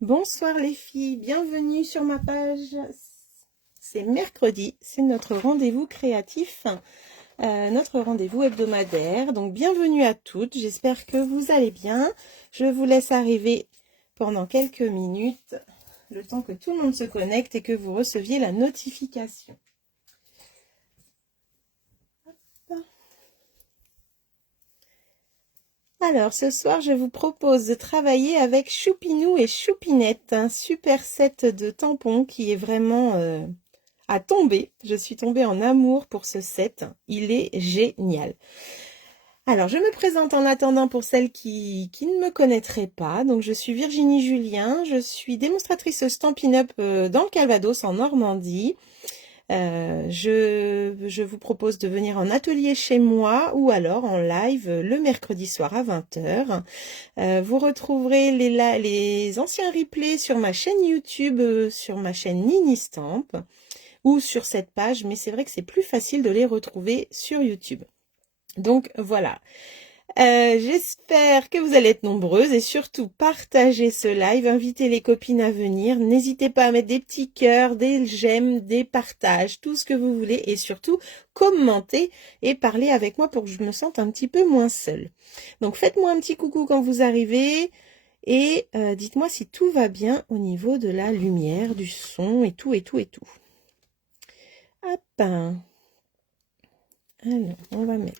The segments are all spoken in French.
Bonsoir les filles, bienvenue sur ma page. C'est mercredi, c'est notre rendez-vous créatif, notre rendez-vous hebdomadaire. Donc bienvenue à toutes, j'espère que vous allez bien. Je vous laisse arriver pendant quelques minutes, le temps que tout le monde se connecte et que vous receviez la notification. Alors, ce soir, je vous propose de travailler avec Choupinou et Choupinette, un super set de tampons qui est vraiment à tomber. Je suis tombée en amour pour ce set. Il est génial. Alors, je me présente en attendant pour celles qui ne me connaîtraient pas. Donc, je suis Virginie Julien. Je suis démonstratrice Stampin' Up dans le Calvados, en Normandie. Je vous propose de venir en atelier chez moi ou alors en live le mercredi soir à 20h. Vous retrouverez les anciens replays sur ma chaîne YouTube, sur ma chaîne Nini Stamp ou sur cette page, mais c'est vrai que c'est plus facile de les retrouver sur YouTube. Donc voilà. J'espère que vous allez être nombreuses et surtout partagez ce live, invitez les copines à venir, n'hésitez pas à mettre des petits cœurs, des j'aime, des partages, tout ce que vous voulez et surtout commentez et parlez avec moi pour que je me sente un petit peu moins seule. Donc faites-moi un petit coucou quand vous arrivez et dites-moi si tout va bien au niveau de la lumière, du son et tout et tout et tout. Hop. Alors, on va mettre...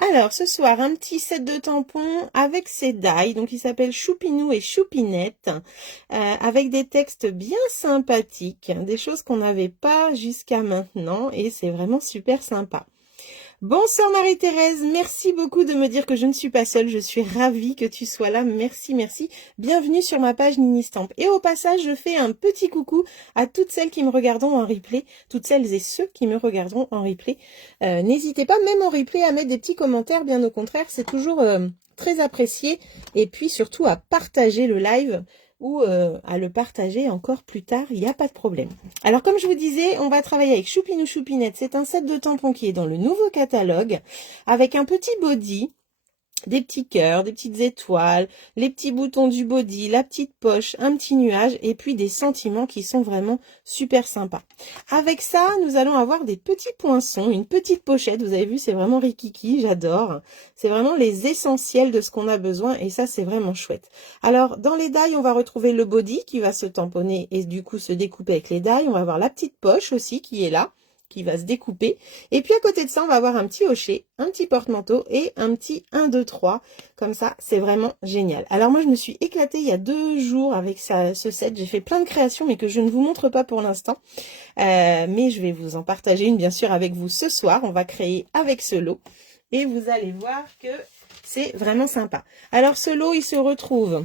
Alors, ce soir, un petit set de tampons avec ces die, donc il s'appelle Choupinou et Choupinette, avec des textes bien sympathiques, des choses qu'on n'avait pas jusqu'à maintenant, et c'est vraiment super sympa. Bonsoir Marie-Thérèse, merci beaucoup de me dire que je ne suis pas seule, je suis ravie que tu sois là, merci, merci. Bienvenue sur ma page Nini Stamp. Et au passage, je fais un petit coucou à toutes celles qui me regarderont en replay, toutes celles et ceux qui me regarderont en replay. N'hésitez pas, même en replay, à mettre des petits commentaires, bien au contraire, c'est toujours très apprécié. Et puis surtout à partager le live ou à le partager encore plus tard, il n'y a pas de problème. Alors comme je vous disais, on va travailler avec Choupinou Choupinette. C'est un set de tampons qui est dans le nouveau catalogue, avec un petit body, des petits cœurs, des petites étoiles, les petits boutons du body, la petite poche, un petit nuage et puis des sentiments qui sont vraiment super sympas. Avec ça, nous allons avoir des petits poinçons, une petite pochette. Vous avez vu, c'est vraiment rikiki, j'adore. C'est vraiment les essentiels de ce qu'on a besoin et ça, c'est vraiment chouette. Alors, dans les die, on va retrouver le body qui va se tamponner et du coup se découper avec les die. On va avoir la petite poche aussi qui est là, qui va se découper. Et puis à côté de ça, on va avoir un petit hochet, un petit porte-manteau et un petit 1, 2, 3. Comme ça, c'est vraiment génial. Alors moi, je me suis éclatée il y a 2 jours avec ce set. J'ai fait plein de créations, mais que je ne vous montre pas pour l'instant. Mais je vais vous en partager une, bien sûr, avec vous ce soir. On va créer avec ce lot. Et vous allez voir que c'est vraiment sympa. Alors ce lot, il se retrouve...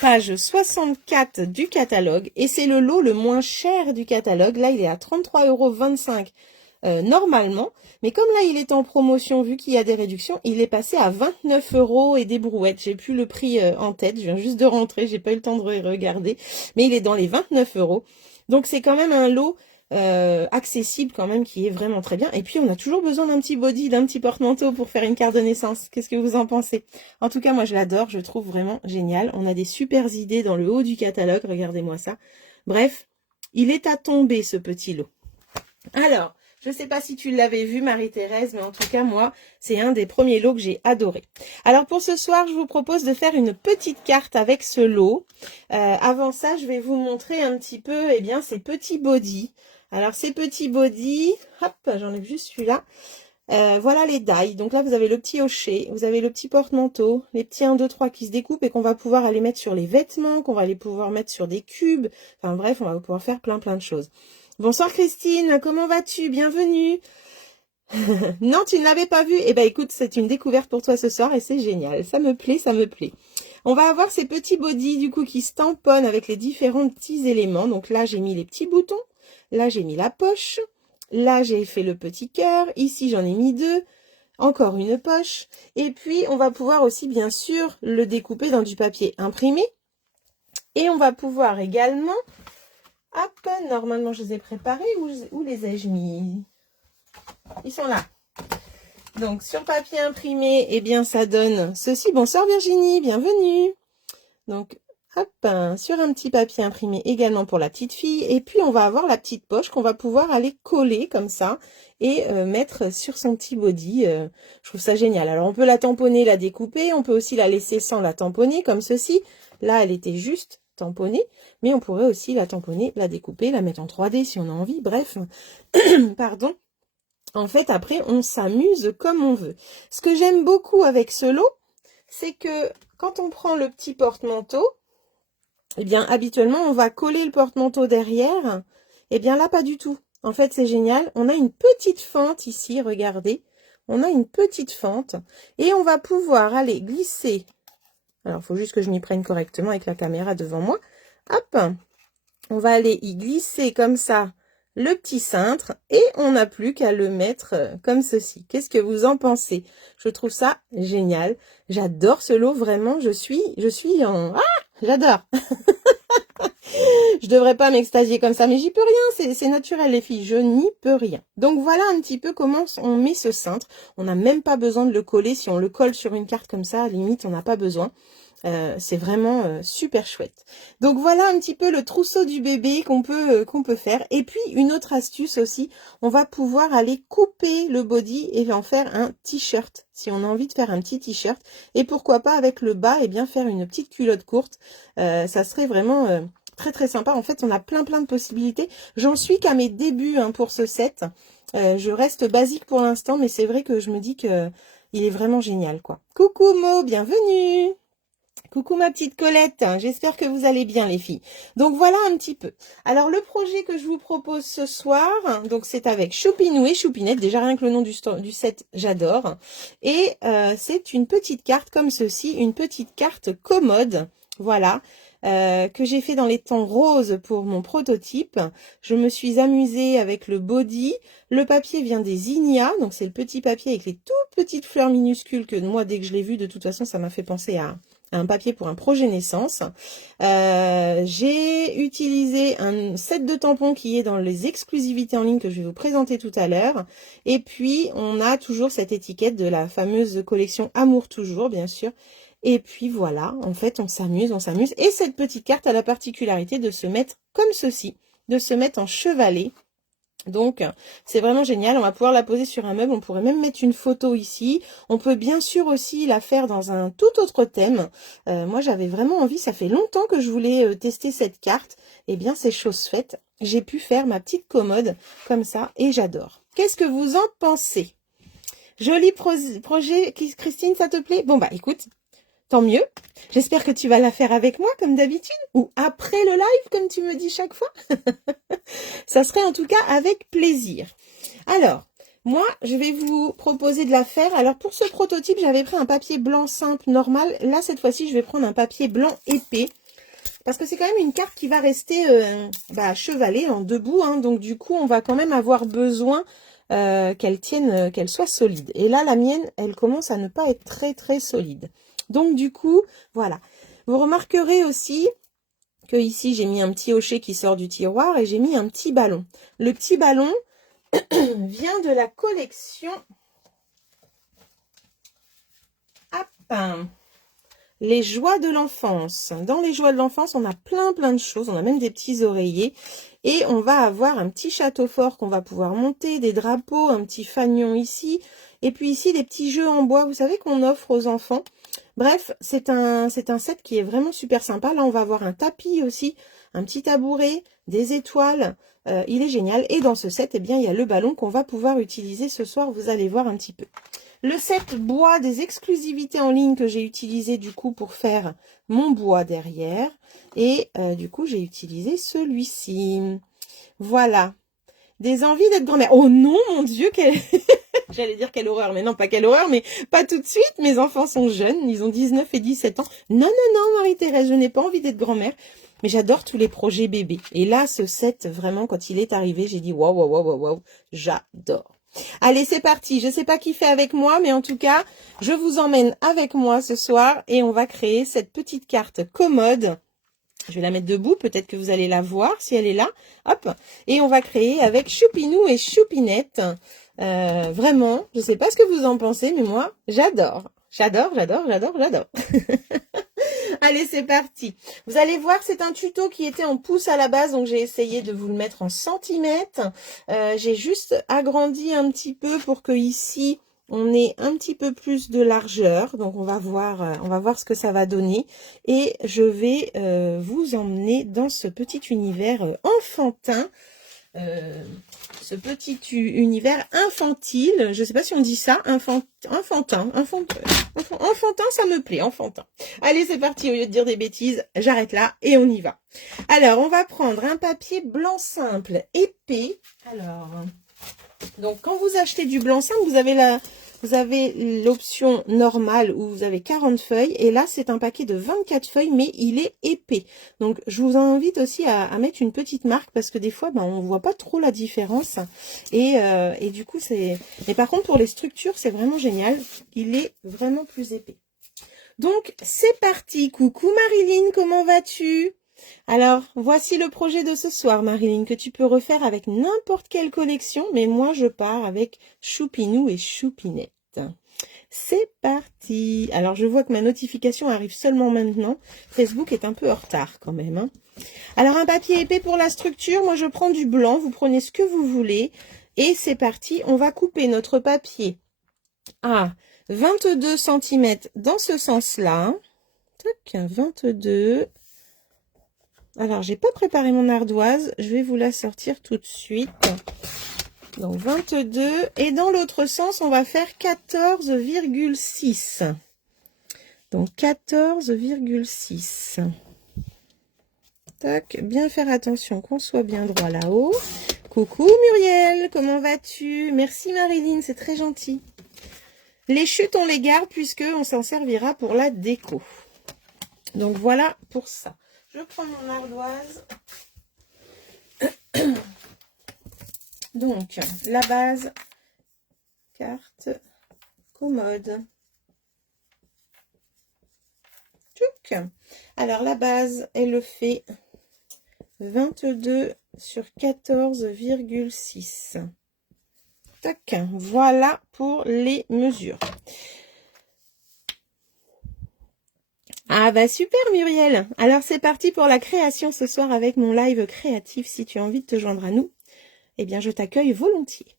page 64 du catalogue et c'est le lot le moins cher du catalogue. Là, il est à 33,25 € normalement. Mais comme là, il est en promotion, vu qu'il y a des réductions, il est passé à 29 € et des brouettes. J'ai plus le prix en tête. Je viens juste de rentrer. J'ai pas eu le temps de regarder. Mais il est dans les 29 €. Donc, c'est quand même un lot accessible quand même qui est vraiment très bien. Et puis, on a toujours besoin d'un petit body, d'un petit porte-manteau pour faire une carte de naissance. Qu'est-ce que vous en pensez? En tout cas, moi, je l'adore. Je trouve vraiment génial. On a des super idées dans le haut du catalogue. Regardez-moi ça. Bref, il est à tomber, ce petit lot. Alors, je ne sais pas si tu l'avais vu, Marie-Thérèse, mais en tout cas, moi, c'est un des premiers lots que j'ai adoré. Alors, pour ce soir, je vous propose de faire une petite carte avec ce lot. Avant ça, je vais vous montrer un petit peu, eh bien, ces petits bodys. Alors, ces petits bodys, hop, j'enlève juste celui-là. Voilà les die. Donc là, vous avez le petit hochet, vous avez le petit porte-manteau, les petits 1, 2, 3 qui se découpent et qu'on va pouvoir aller mettre sur les vêtements, qu'on va aller pouvoir mettre sur des cubes. Enfin bref, on va pouvoir faire plein de choses. Bonsoir Christine, comment vas-tu? Bienvenue. Non, tu ne l'avais pas vu? Eh ben écoute, c'est une découverte pour toi ce soir et c'est génial. Ça me plaît, ça me plaît. On va avoir ces petits bodys du coup qui se tamponnent avec les différents petits éléments. Donc là, j'ai mis les petits boutons. Là, j'ai mis la poche. Là, j'ai fait le petit cœur. Ici, j'en ai mis 2. Encore une poche. Et puis, on va pouvoir aussi, bien sûr, le découper dans du papier imprimé. Et on va pouvoir également... Hop, normalement, je les ai préparés. Où les ai-je mis? Ils sont là. Donc, sur papier imprimé, eh bien, ça donne ceci. Bonsoir Virginie, bienvenue. Donc, hop, sur un petit papier imprimé également pour la petite fille. Et puis, on va avoir la petite poche qu'on va pouvoir aller coller comme ça et mettre sur son petit body. Je trouve ça génial. Alors, on peut la tamponner, la découper. On peut aussi la laisser sans la tamponner, comme ceci. Là, elle était juste tamponnée. Mais on pourrait aussi la tamponner, la découper, la mettre en 3D si on a envie. Bref, pardon. En fait, après, on s'amuse comme on veut. Ce que j'aime beaucoup avec ce lot, c'est que quand on prend le petit porte-manteau, eh bien, habituellement, on va coller le porte-manteau derrière. Eh bien, là, pas du tout. En fait, c'est génial. On a une petite fente ici, regardez. On a une petite fente. Et on va pouvoir aller glisser. Alors, il faut juste que je m'y prenne correctement avec la caméra devant moi. Hop, on va aller y glisser comme ça le petit cintre et on n'a plus qu'à le mettre comme ceci. Qu'est-ce que vous en pensez? Je trouve ça génial. J'adore ce lot, vraiment. Je suis en... Ah, j'adore. Je devrais pas m'extasier comme ça, mais j'y peux rien. C'est naturel, les filles. Je n'y peux rien. Donc, voilà un petit peu comment on met ce cintre. On n'a même pas besoin de le coller. Si on le colle sur une carte comme ça, à la limite, on n'a pas besoin. C'est vraiment super chouette. Donc voilà un petit peu le trousseau du bébé qu'on peut faire. Et puis une autre astuce aussi, on va pouvoir aller couper le body et en faire un t-shirt. Si on a envie de faire un petit t-shirt, et pourquoi pas avec le bas, et bien faire une petite culotte courte. Ça serait vraiment très très sympa. En fait, on a plein de possibilités. J'en suis qu'à mes débuts pour ce set. Je reste basique pour l'instant, mais c'est vrai que je me dis que il est vraiment génial, quoi. Coucou Mo, bienvenue. Coucou ma petite Colette, j'espère que vous allez bien les filles. Donc voilà un petit peu. Alors le projet que je vous propose ce soir, donc c'est avec Choupinou et Choupinette, déjà rien que le nom du set, j'adore. Et c'est une petite carte comme ceci, une petite carte commode, voilà, que j'ai fait dans les tons roses pour mon prototype. Je me suis amusée avec le body. Le papier vient des Igna, donc c'est le petit papier avec les toutes petites fleurs minuscules que moi dès que je l'ai vu, de toute façon ça m'a fait penser à un papier pour un projet naissance. J'ai utilisé un set de tampons qui est dans les exclusivités en ligne que je vais vous présenter tout à l'heure. Et puis, on a toujours cette étiquette de la fameuse collection Amour Toujours, bien sûr. Et puis voilà, en fait, on s'amuse, on s'amuse. Et cette petite carte a la particularité de se mettre comme ceci, de se mettre en chevalet. Donc, c'est vraiment génial. On va pouvoir la poser sur un meuble. On pourrait même mettre une photo ici. On peut bien sûr aussi la faire dans un tout autre thème. Moi, j'avais vraiment envie. Ça fait longtemps que je voulais tester cette carte. Eh bien, c'est chose faite. J'ai pu faire ma petite commode comme ça et j'adore. Qu'est-ce que vous en pensez? Joli projet, Christine, ça te plaît? Bon, bah écoute, tant mieux. J'espère que tu vas la faire avec moi, comme d'habitude, ou après le live, comme tu me dis chaque fois. Ça serait en tout cas avec plaisir. Alors, moi, je vais vous proposer de la faire. Alors, pour ce prototype, j'avais pris un papier blanc simple, normal. Là, cette fois-ci, je vais prendre un papier blanc épais. Parce que c'est quand même une carte qui va rester chevalée, en debout. Hein, donc, du coup, on va quand même avoir besoin qu'elle tienne, qu'elle soit solide. Et là, la mienne, elle commence à ne pas être très solide. Donc, du coup, voilà. Vous remarquerez aussi que ici, j'ai mis un petit hochet qui sort du tiroir et j'ai mis un petit ballon. Le petit ballon vient de la collection Les Joies de l'enfance. Dans les Joies de l'enfance, on a plein de choses. On a même des petits oreillers. Et on va avoir un petit château fort qu'on va pouvoir monter, des drapeaux, un petit fanion ici. Et puis ici, des petits jeux en bois, vous savez, qu'on offre aux enfants. Bref, c'est un set qui est vraiment super sympa. Là, on va avoir un tapis aussi, un petit tabouret, des étoiles. Il est génial. Et dans ce set, eh bien, il y a le ballon qu'on va pouvoir utiliser ce soir. Vous allez voir un petit peu. Le set bois des exclusivités en ligne que j'ai utilisé du coup pour faire mon bois derrière. Et du coup, j'ai utilisé celui-ci. Voilà. Des envies d'être grand-mère. Oh non, mon Dieu, j'allais dire quelle horreur, mais non, pas quelle horreur, mais pas tout de suite. Mes enfants sont jeunes, ils ont 19 et 17 ans. Non, Marie-Thérèse, je n'ai pas envie d'être grand-mère. Mais j'adore tous les projets bébés. Et là, ce set, vraiment, quand il est arrivé, j'ai dit waouh, j'adore. Allez, c'est parti. Je ne sais pas qui fait avec moi, mais en tout cas, je vous emmène avec moi ce soir et on va créer cette petite carte commode Je vais la mettre debout, peut-être que vous allez la voir si elle est là. Hop. Et on va créer avec Choupinou et Choupinette. Vraiment, je sais pas ce que vous en pensez, mais moi, j'adore. J'adore, j'adore, j'adore, j'adore. Allez, c'est parti. Vous allez voir, c'est un tuto qui était en pouces à la base, donc j'ai essayé de vous le mettre en centimètres. J'ai juste agrandi un petit peu pour que ici, on ait un petit peu plus de largeur. Donc, on va voir ce que ça va donner. Et je vais vous emmener dans ce petit univers enfantin. Ce petit univers infantile, je sais pas si on dit ça, enfantin, ça me plaît, enfantin. Allez, c'est parti, au lieu de dire des bêtises, j'arrête là et on y va. Alors, on va prendre un papier blanc simple, épais. Alors, donc quand vous achetez du blanc simple, vous avez l'option normale où vous avez 40 feuilles et là c'est un paquet de 24 feuilles mais il est épais. Donc je vous invite aussi à mettre une petite marque parce que des fois on voit pas trop la différence et du coup c'est... Mais par contre pour les structures c'est vraiment génial, il est vraiment plus épais. Donc c'est parti, coucou Marilyn, comment vas-tu ? Alors, voici le projet de ce soir, Marilyn, que tu peux refaire avec n'importe quelle collection, mais moi, je pars avec Choupinou et Choupinette. C'est parti. Alors, je vois que ma notification arrive seulement maintenant. Facebook est un peu en retard quand même. Hein. Alors, un papier épais pour la structure. Moi, je prends du blanc. Vous prenez ce que vous voulez. Et c'est parti. On va couper notre papier à 22 cm dans ce sens-là. Tac, 22. Alors, j'ai pas préparé mon ardoise. Je vais vous la sortir tout de suite. Donc, 22. Et dans l'autre sens, on va faire 14,6. Donc, 14,6. Tac. Bien faire attention qu'on soit bien droit là-haut. Coucou Muriel, comment vas-tu? Merci Marilyn, c'est très gentil. Les chutes, on les garde puisque on s'en servira pour la déco. Donc, voilà pour ça. Je prends mon ardoise. Donc, la base, carte, commode. Tchouc. Alors, la base, elle fait 22 sur 14,6. Tac. Voilà pour les mesures. Ah bah super Muriel. Alors c'est parti pour la création ce soir avec mon live créatif. Si tu as envie de te joindre à nous, eh bien je t'accueille volontiers.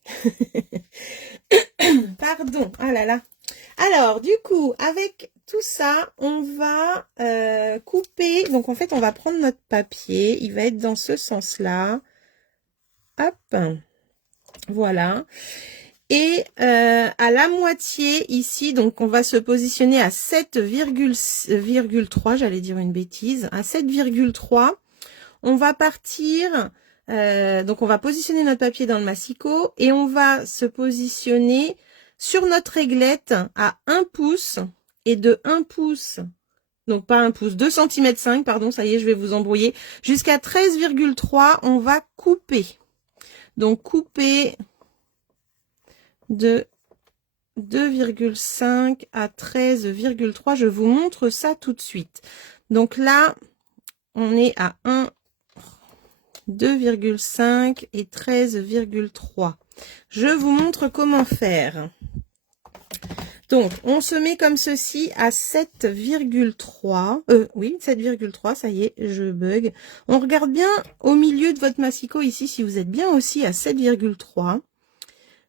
Pardon, ah là là. Alors du coup, avec tout ça, on va couper. Donc en fait, on va prendre notre papier. Il va être dans ce sens-là. Hop, voilà. Et à la moitié ici, donc on va se positionner à 7,3, j'allais dire une bêtise, à 7,3. On va partir, donc on va positionner notre papier dans le massicot et on va se positionner sur notre réglette à 1 pouce et de 1 pouce, donc pas 1 pouce, 2,5 cm, pardon, ça y est, je vais vous embrouiller, jusqu'à 13,3, on va couper. Donc couper de 2,5 à 13,3. Je vous montre ça tout de suite. Donc là, on est à 1, 2,5 et 13,3. Je vous montre comment faire. Donc, on se met comme ceci à 7,3. Oui, 7,3, ça y est, je bug. On regarde bien au milieu de votre massicot ici, si vous êtes bien aussi à 7,3.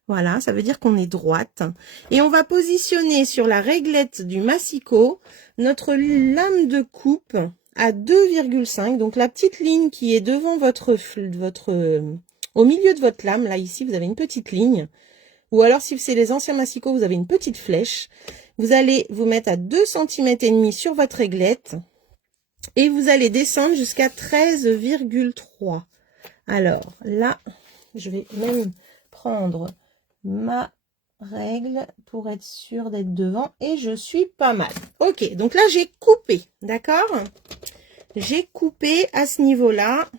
Voilà, ça veut dire qu'on est droite. Et on va positionner sur la réglette du massicot notre lame de coupe à 2,5. Donc la petite ligne qui est devant au milieu de votre lame, là ici, vous avez une petite ligne. Ou alors si c'est les anciens massicots, vous avez une petite flèche. Vous allez vous mettre à 2,5 cm sur votre réglette. Et vous allez descendre jusqu'à 13,3. Alors là, je vais même prendre ma règle pour être sûre d'être devant et je suis pas mal. Ok, donc là j'ai coupé, d'accord? J'ai coupé à ce niveau-là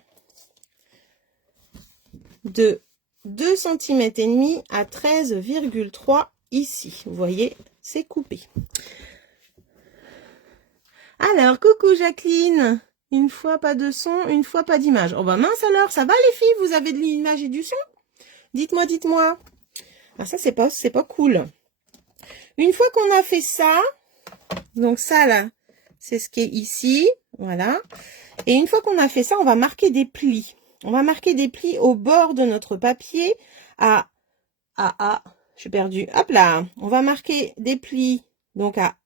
de 2,5 cm à 13,3 ici. Vous voyez, c'est coupé. Alors, coucou Jacqueline. Une fois pas de son, une fois pas d'image. Oh bah mince alors, ça va les filles, vous avez de l'image et du son? Dites-moi, dites-moi. Ah ça c'est pas cool. Une fois qu'on a fait ça, donc ça là, c'est ce qui est ici, voilà. Et une fois qu'on a fait ça, on va marquer des plis. On va marquer des plis au bord de notre papier j'ai perdu. Hop là, on va marquer des plis donc à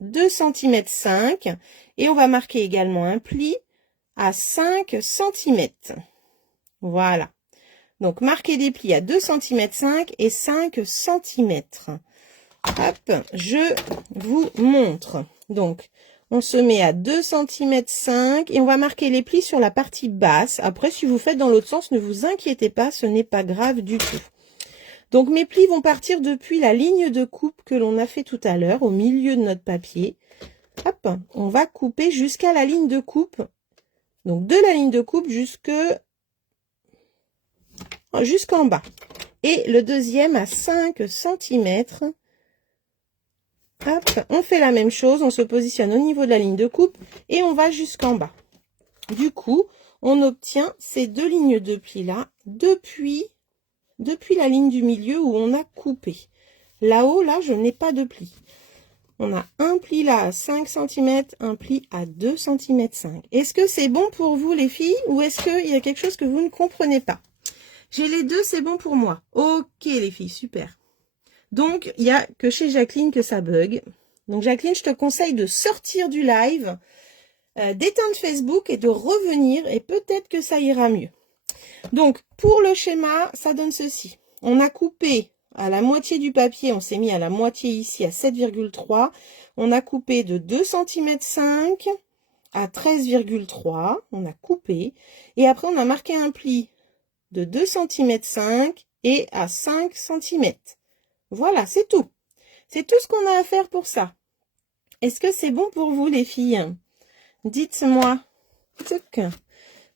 2 cm 5 et on va marquer également un pli à 5 cm. Voilà. Donc marquez des plis à 2 cm 5 et 5 cm. Hop, je vous montre. Donc on se met à 2 cm 5 et on va marquer les plis sur la partie basse. Après, si vous faites dans l'autre sens, ne vous inquiétez pas, ce n'est pas grave du tout. Donc mes plis vont partir depuis la ligne de coupe que l'on a fait tout à l'heure, au milieu de notre papier. Hop, on va couper jusqu'à la ligne de coupe. Donc de la ligne de coupe jusqu'en bas. Et le deuxième à 5 cm. Hop, on fait la même chose, on se positionne au niveau de la ligne de coupe et on va jusqu'en bas. Du coup, on obtient ces deux lignes de plis là depuis la ligne du milieu où on a coupé. Là-haut, là, je n'ai pas de pli. On a un pli là à 5 cm, un pli à 2 cm 5. Est-ce que c'est bon pour vous les filles ou est-ce qu'il y a quelque chose que vous ne comprenez pas? J'ai les deux, c'est bon pour moi. Ok les filles, super. Donc, il n'y a que chez Jacqueline que ça bug. Donc Jacqueline, je te conseille de sortir du live, d'éteindre Facebook et de revenir et peut-être que ça ira mieux. Donc, pour le schéma, ça donne ceci. On a coupé à la moitié du papier, on s'est mis à la moitié ici à 7,3. On a coupé de 2 cm 5 à 13,3. On a coupé. Et après, on a marqué un pli de 2 cm 5 et à 5 cm. Voilà, c'est tout. C'est tout ce qu'on a à faire pour ça. Est-ce que c'est bon pour vous, les filles? Dites-moi.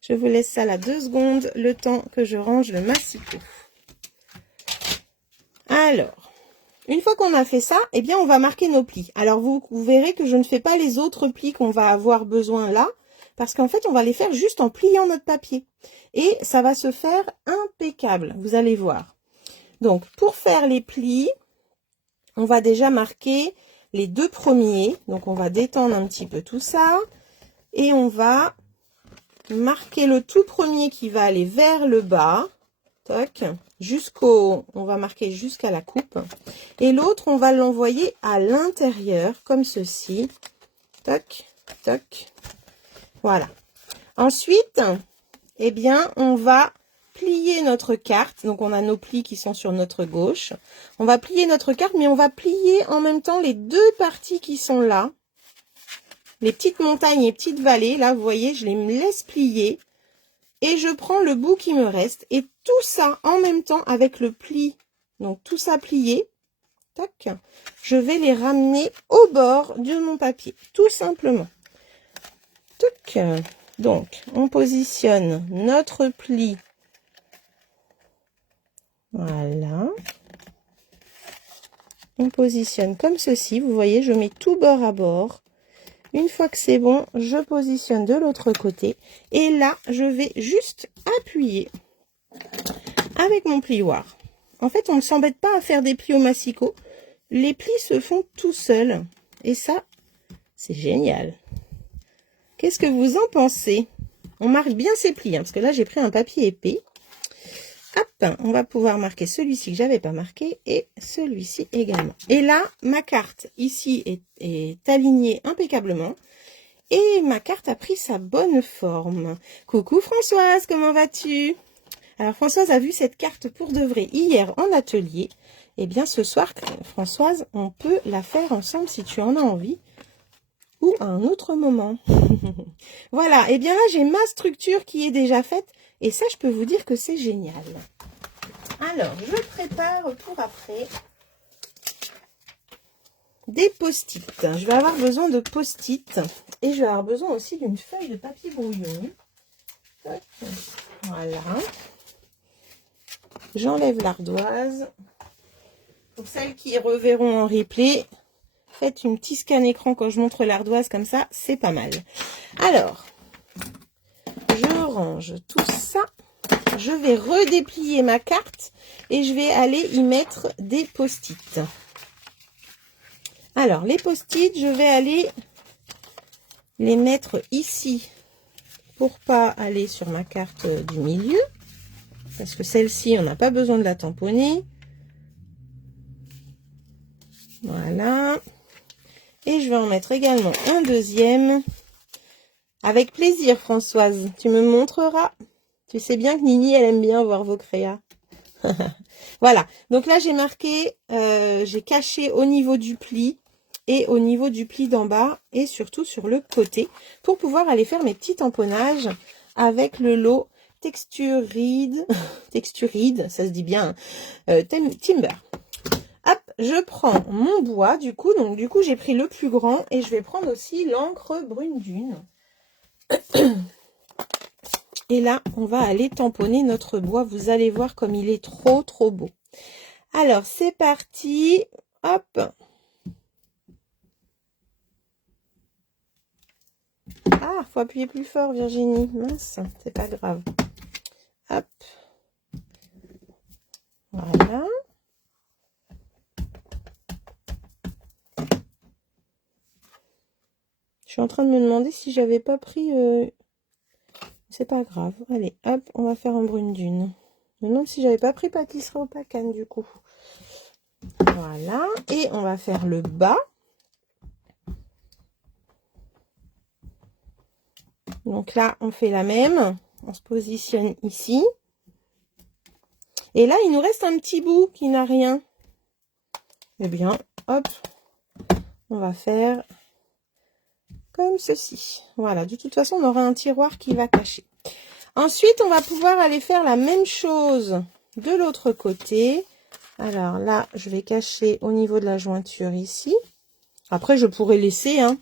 Je vous laisse ça là 2 secondes, le temps que je range le massicot. Alors, une fois qu'on a fait ça, eh bien, on va marquer nos plis. Alors, vous verrez que je ne fais pas les autres plis qu'on va avoir besoin là, parce qu'en fait, on va les faire juste en pliant notre papier. Et ça va se faire impeccable, vous allez voir. Donc, pour faire les plis, on va déjà marquer les deux premiers. Donc, on va détendre un petit peu tout ça. Et on va marquer le tout premier qui va aller vers le bas. Toc. On va marquer jusqu'à la coupe. Et l'autre, on va l'envoyer à l'intérieur, comme ceci. Toc, toc. Voilà. Ensuite, eh bien, on va plier notre carte. Donc, on a nos plis qui sont sur notre gauche. On va plier notre carte, mais on va plier en même temps les deux parties qui sont là. Les petites montagnes et petites vallées, là, vous voyez, je les laisse plier. Et je prends le bout qui me reste. Et tout ça en même temps avec le pli. Donc, tout ça plié. Tac. Je vais les ramener au bord de mon papier. Tout simplement. Tac. Donc, on positionne notre pli. Voilà. On positionne comme ceci. Vous voyez, je mets tout bord à bord. Une fois que c'est bon, je positionne de l'autre côté. Et là, je vais juste appuyer avec mon plioir. En fait, on ne s'embête pas à faire des plis au massicot. Les plis se font tout seuls. Et ça, c'est génial. Qu'est-ce que vous en pensez? On marque bien ces plis, hein, parce que là, j'ai pris un papier épais. Hop, on va pouvoir marquer celui-ci que j'avais pas marqué et celui-ci également. Et là, ma carte ici est alignée impeccablement et ma carte a pris sa bonne forme. Coucou Françoise, comment vas-tu? Alors Françoise a vu cette carte pour de vrai hier en atelier. Et bien ce soir, Françoise, on peut la faire ensemble si tu en as envie ou à un autre moment. Voilà, et bien là j'ai ma structure qui est déjà faite. Et ça, je peux vous dire que c'est génial. Alors, je prépare pour après des post-it. Je vais avoir besoin de post-it. Et je vais avoir besoin aussi d'une feuille de papier brouillon. Voilà. J'enlève l'ardoise. Pour celles qui reverront en replay, faites une petite scan écran quand je montre l'ardoise comme ça, c'est pas mal. Alors, range tout ça. Je vais redéplier ma carte et je vais aller y mettre des post-it. Alors, les post-it, je vais aller les mettre ici pour pas aller sur ma carte du milieu. Parce que celle-ci, on n'a pas besoin de la tamponner. Voilà. Et je vais en mettre également un deuxième. Avec plaisir, Françoise. Tu me montreras. Tu sais bien que Nini, elle aime bien voir vos créas. Voilà. Donc là, j'ai marqué, j'ai caché au niveau du pli et au niveau du pli d'en bas et surtout sur le côté pour pouvoir aller faire mes petits tamponnages avec le lot Texturide, ça se dit bien, Timber. Hop, je prends mon bois du coup, donc du coup j'ai pris le plus grand et je vais prendre aussi l'encre brune dune. Et là, on va aller tamponner notre bois. Vous allez voir comme il est trop beau. Alors, c'est parti. Hop. Ah, faut appuyer plus fort, Virginie. Mince, c'est pas grave. Hop. Voilà. Je suis en train de me demander si j'avais pas pris... C'est pas grave. Allez, hop, on va faire en brune dune. Je me demande si j'avais pas pris pâtisserie au pacane du coup. Voilà. Et on va faire le bas. Donc là, on fait la même. On se positionne ici. Et là, il nous reste un petit bout qui n'a rien. Eh bien, hop, on va faire comme ceci. Voilà, de toute façon, on aura un tiroir qui va cacher. Ensuite, on va pouvoir aller faire la même chose de l'autre côté. Alors là, je vais cacher au niveau de la jointure ici. Après, je pourrais laisser, hein,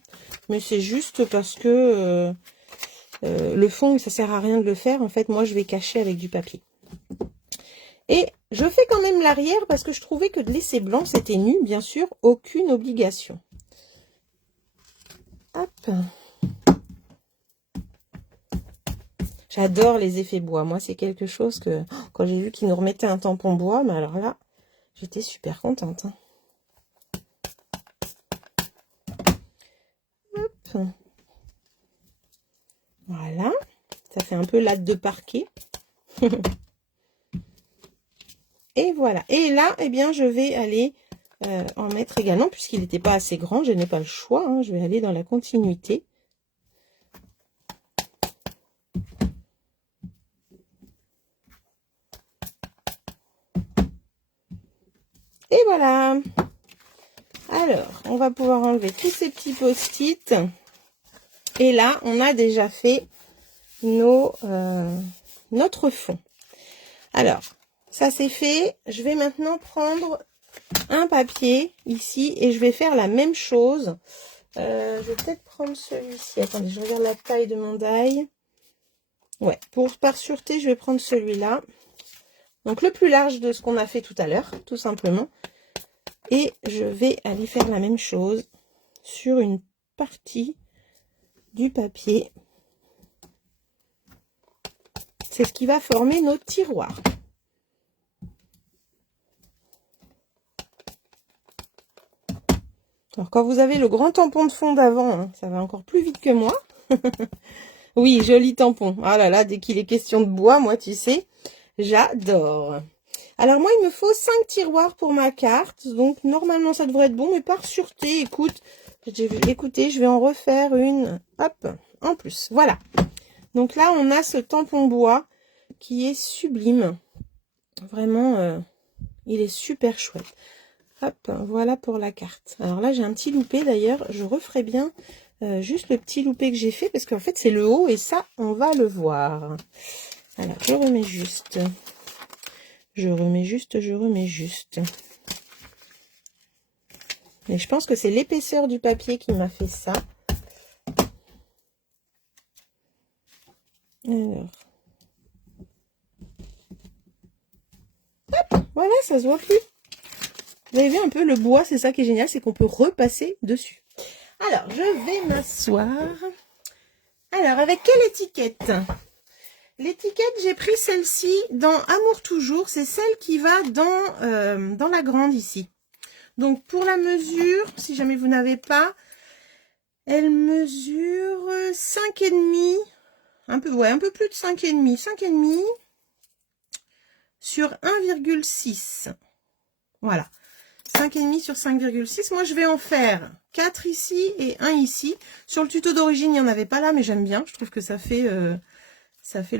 mais c'est juste parce que le fond, ça sert à rien de le faire. En fait, moi, je vais cacher avec du papier. Et je fais quand même l'arrière parce que je trouvais que de laisser blanc, c'était nu. Bien sûr, aucune obligation. Hop. J'adore les effets bois. Moi, c'est quelque chose que, quand j'ai vu qu'ils nous remettaient un tampon bois, mais alors là, j'étais super contente. Hein. Hop. Voilà. Ça fait un peu latte de parquet. Et voilà. Et là, eh bien, je vais aller en mettre également, puisqu'il n'était pas assez grand. Je n'ai pas le choix. Hein, je vais aller dans la continuité. Et voilà. Alors, on va pouvoir enlever tous ces petits post-it. Et là, on a déjà fait notre fond. Alors, ça c'est fait. Je vais maintenant prendre un papier ici et je vais faire la même chose. Je vais peut-être prendre celui-ci. Attendez, je regarde la taille de mon die. Ouais, par sûreté, je vais prendre celui-là. Donc, le plus large de ce qu'on a fait tout à l'heure, tout simplement. Et je vais aller faire la même chose sur une partie du papier. C'est ce qui va former nos tiroirs. Alors, quand vous avez le grand tampon de fond d'avant, hein, ça va encore plus vite que moi. Oui, joli tampon. Ah là là, dès qu'il est question de bois, moi, tu sais, j'adore. Alors, moi, il me faut 5 tiroirs pour ma carte. Donc, normalement, ça devrait être bon. Mais par sûreté, écoutez, je vais en refaire une, hop, en plus. Voilà. Donc là, on a ce tampon bois qui est sublime. Vraiment, il est super chouette. Hop, voilà pour la carte. Alors là, j'ai un petit loupé d'ailleurs. Je referai bien juste le petit loupé que j'ai fait parce qu'en fait, c'est le haut et ça, on va le voir. Alors, je remets juste. Je remets juste. Mais je pense que c'est l'épaisseur du papier qui m'a fait ça. Alors. Hop, voilà, ça se voit plus. Vous avez vu un peu le bois, c'est ça qui est génial, c'est qu'on peut repasser dessus. Alors, je vais m'asseoir. Alors, avec quelle étiquette? L'étiquette, j'ai pris celle-ci dans Amour Toujours. C'est celle qui va dans la grande ici. Donc, pour la mesure, si jamais vous n'avez pas, elle mesure 5,5. Un peu plus de 5,5. 5,5 sur 1,6. Voilà. 5,5 sur 5,6. Moi, je vais en faire 4 ici et 1 ici. Sur le tuto d'origine, il n'y en avait pas là, mais j'aime bien. Je trouve que ça fait le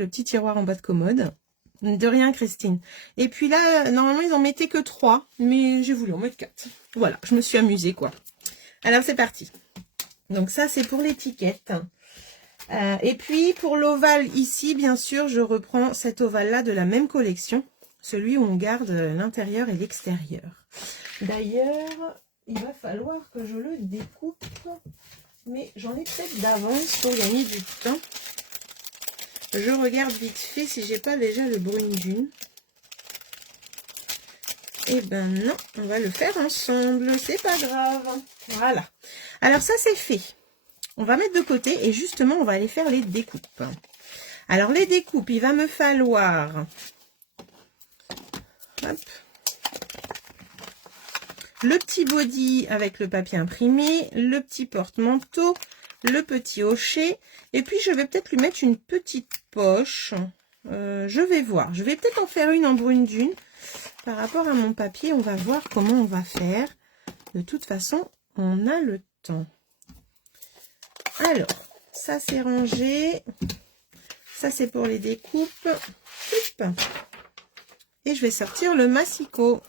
petit tiroir en bas de commode. De rien, Christine. Et puis là, normalement, ils en mettaient que 3, mais j'ai voulu en mettre 4. Voilà, je me suis amusée, quoi. Alors, c'est parti. Donc, ça, c'est pour l'étiquette. Et puis, pour l'ovale ici, bien sûr, je reprends cet ovale-là de la même collection. Celui où on garde l'intérieur et l'extérieur. D'ailleurs, il va falloir que je le découpe. Mais j'en ai peut-être d'avance pour gagner du temps. Je regarde vite fait si j'ai pas déjà le brune dune. Eh ben non, on va le faire ensemble, c'est pas grave. Voilà. Alors ça c'est fait. On va mettre de côté et justement on va aller faire les découpes. Alors les découpes, il va me falloir hop, le petit body avec le papier imprimé, le petit porte-manteau, le petit hochet, et puis je vais peut-être lui mettre une petite poche. Je vais voir. Je vais peut-être en faire une en brune dune. Par rapport à mon papier, on va voir comment on va faire. De toute façon, on a le temps. Alors, ça c'est rangé. Ça c'est pour les découpes. Hop. Et je vais sortir le massicot.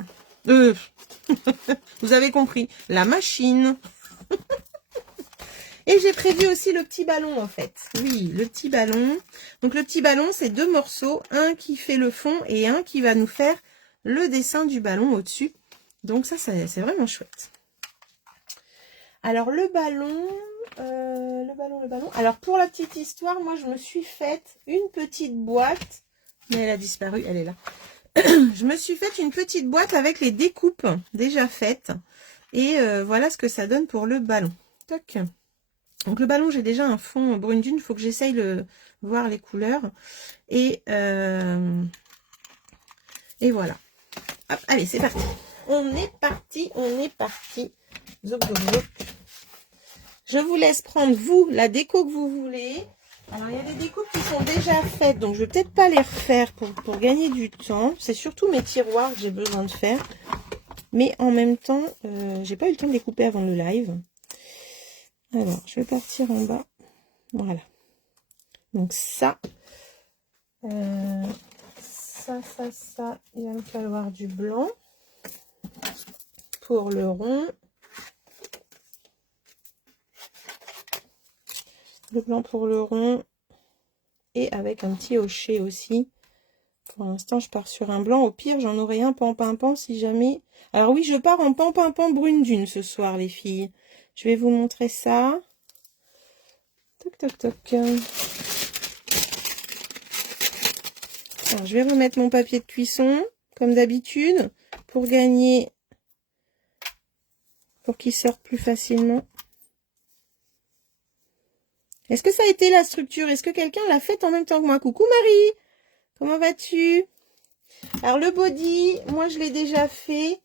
Vous avez compris, la machine. Et j'ai prévu aussi le petit ballon en fait. Oui, le petit ballon. Donc le petit ballon, c'est 2 morceaux. Un qui fait le fond et un qui va nous faire le dessin du ballon au-dessus. Donc ça, c'est vraiment chouette. Alors le ballon, le ballon. Alors pour la petite histoire, moi je me suis faite une petite boîte. Mais elle a disparu, elle est là. Je me suis faite une petite boîte avec les découpes déjà faites. Et voilà ce que ça donne pour le ballon. Toc. Donc le ballon, j'ai déjà un fond brune dune, il faut que j'essaye de voir les couleurs. Et voilà. Hop, allez, c'est parti. On est parti, on est parti. Zop, zop, zop. Je vous laisse prendre, vous, la déco que vous voulez. Alors, il y a des découpes qui sont déjà faites, donc je vais peut-être pas les refaire pour gagner du temps. C'est surtout mes tiroirs que j'ai besoin de faire. Mais en même temps, j'ai pas eu le temps de les couper avant le live. Alors, je vais partir en bas. Voilà. Donc ça, ça, il va me falloir du blanc pour le rond. Le blanc pour le rond. Et avec un petit hochet aussi. Pour l'instant, je pars sur un blanc. Au pire, j'en aurai un pan si jamais. Alors oui, je pars en pan brune dune ce soir, les filles. Je vais vous montrer ça. Toc, toc, toc. Alors, je vais remettre mon papier de cuisson, comme d'habitude, pour gagner, pour qu'il sorte plus facilement. Est-ce que ça a été la structure? Est-ce que quelqu'un l'a fait en même temps que moi? Coucou Marie, comment vas-tu? Alors le body, moi je l'ai déjà fait.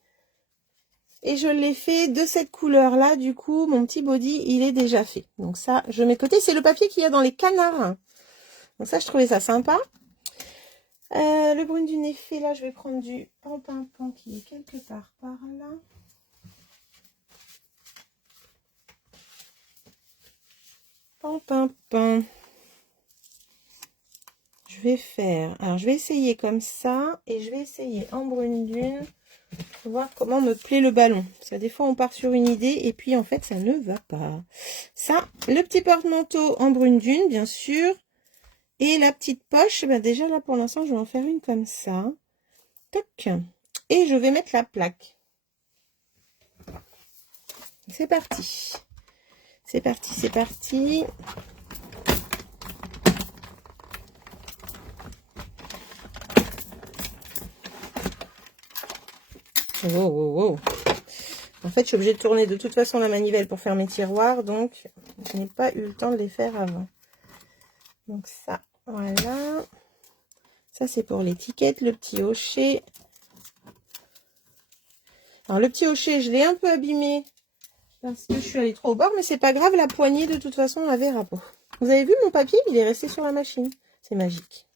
Et je l'ai fait de cette couleur-là. Du coup, mon petit body, il est déjà fait. Donc ça, je mets de côté. C'est le papier qu'il y a dans les canards. Donc ça, je trouvais ça sympa. Le brune dune est fait. Là, je vais prendre du pan qui est quelque part par là. Pan. Je vais faire... Alors, je vais essayer comme ça. Et je vais essayer en brune dune. Voir comment me plaît le ballon. Parce que des fois, on part sur une idée. Et puis, en fait, ça ne va pas. Ça, le petit porte-manteau en brune dune, bien sûr. Et la petite poche, ben déjà là pour l'instant, je vais en faire une comme ça. Toc. Et je vais mettre la plaque. C'est parti. C'est parti, c'est parti. Oh. En fait, je suis obligée de tourner de toute façon la manivelle pour faire mes tiroirs. Donc, je n'ai pas eu le temps de les faire avant. Donc ça, voilà. Ça, c'est pour l'étiquette, le petit hochet. Alors, le petit hochet, je l'ai un peu abîmé parce que je suis allée trop au bord, mais c'est pas grave, la poignée, de toute façon, on la verra pas. Vous avez vu, mon papier, il est resté sur la machine. C'est magique.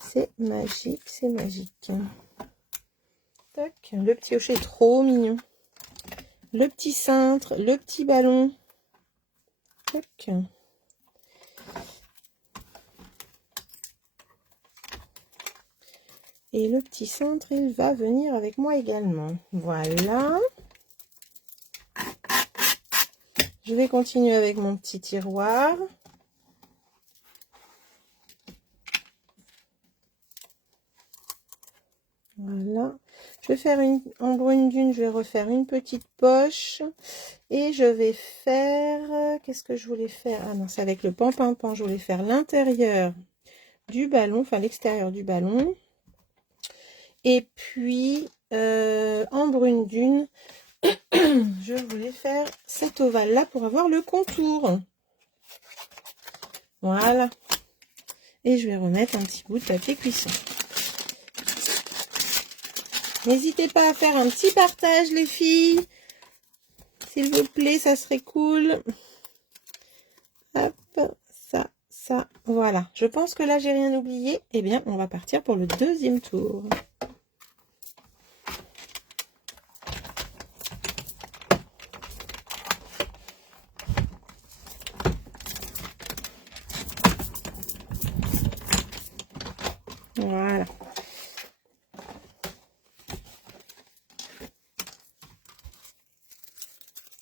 C'est magique, c'est magique. Tac, le petit hochet est trop mignon. Le petit cintre, le petit ballon. Tac. Et le petit cintre, il va venir avec moi également. Voilà. Je vais continuer avec mon petit tiroir. Voilà. Je vais faire en brune dune, je vais refaire une petite poche. Et je vais faire... Qu'est-ce que je voulais faire? Ah non, c'est avec le pan-pan-pan. Je voulais faire l'intérieur du ballon, enfin l'extérieur du ballon. Et puis, en brune dune, je voulais faire cet ovale-là pour avoir le contour. Voilà. Et je vais remettre un petit bout de papier cuisson. N'hésitez pas à faire un petit partage, les filles. S'il vous plaît, ça serait cool. Hop, ça, voilà. Je pense que là, j'ai rien oublié. Eh bien, on va partir pour le deuxième tour. Voilà.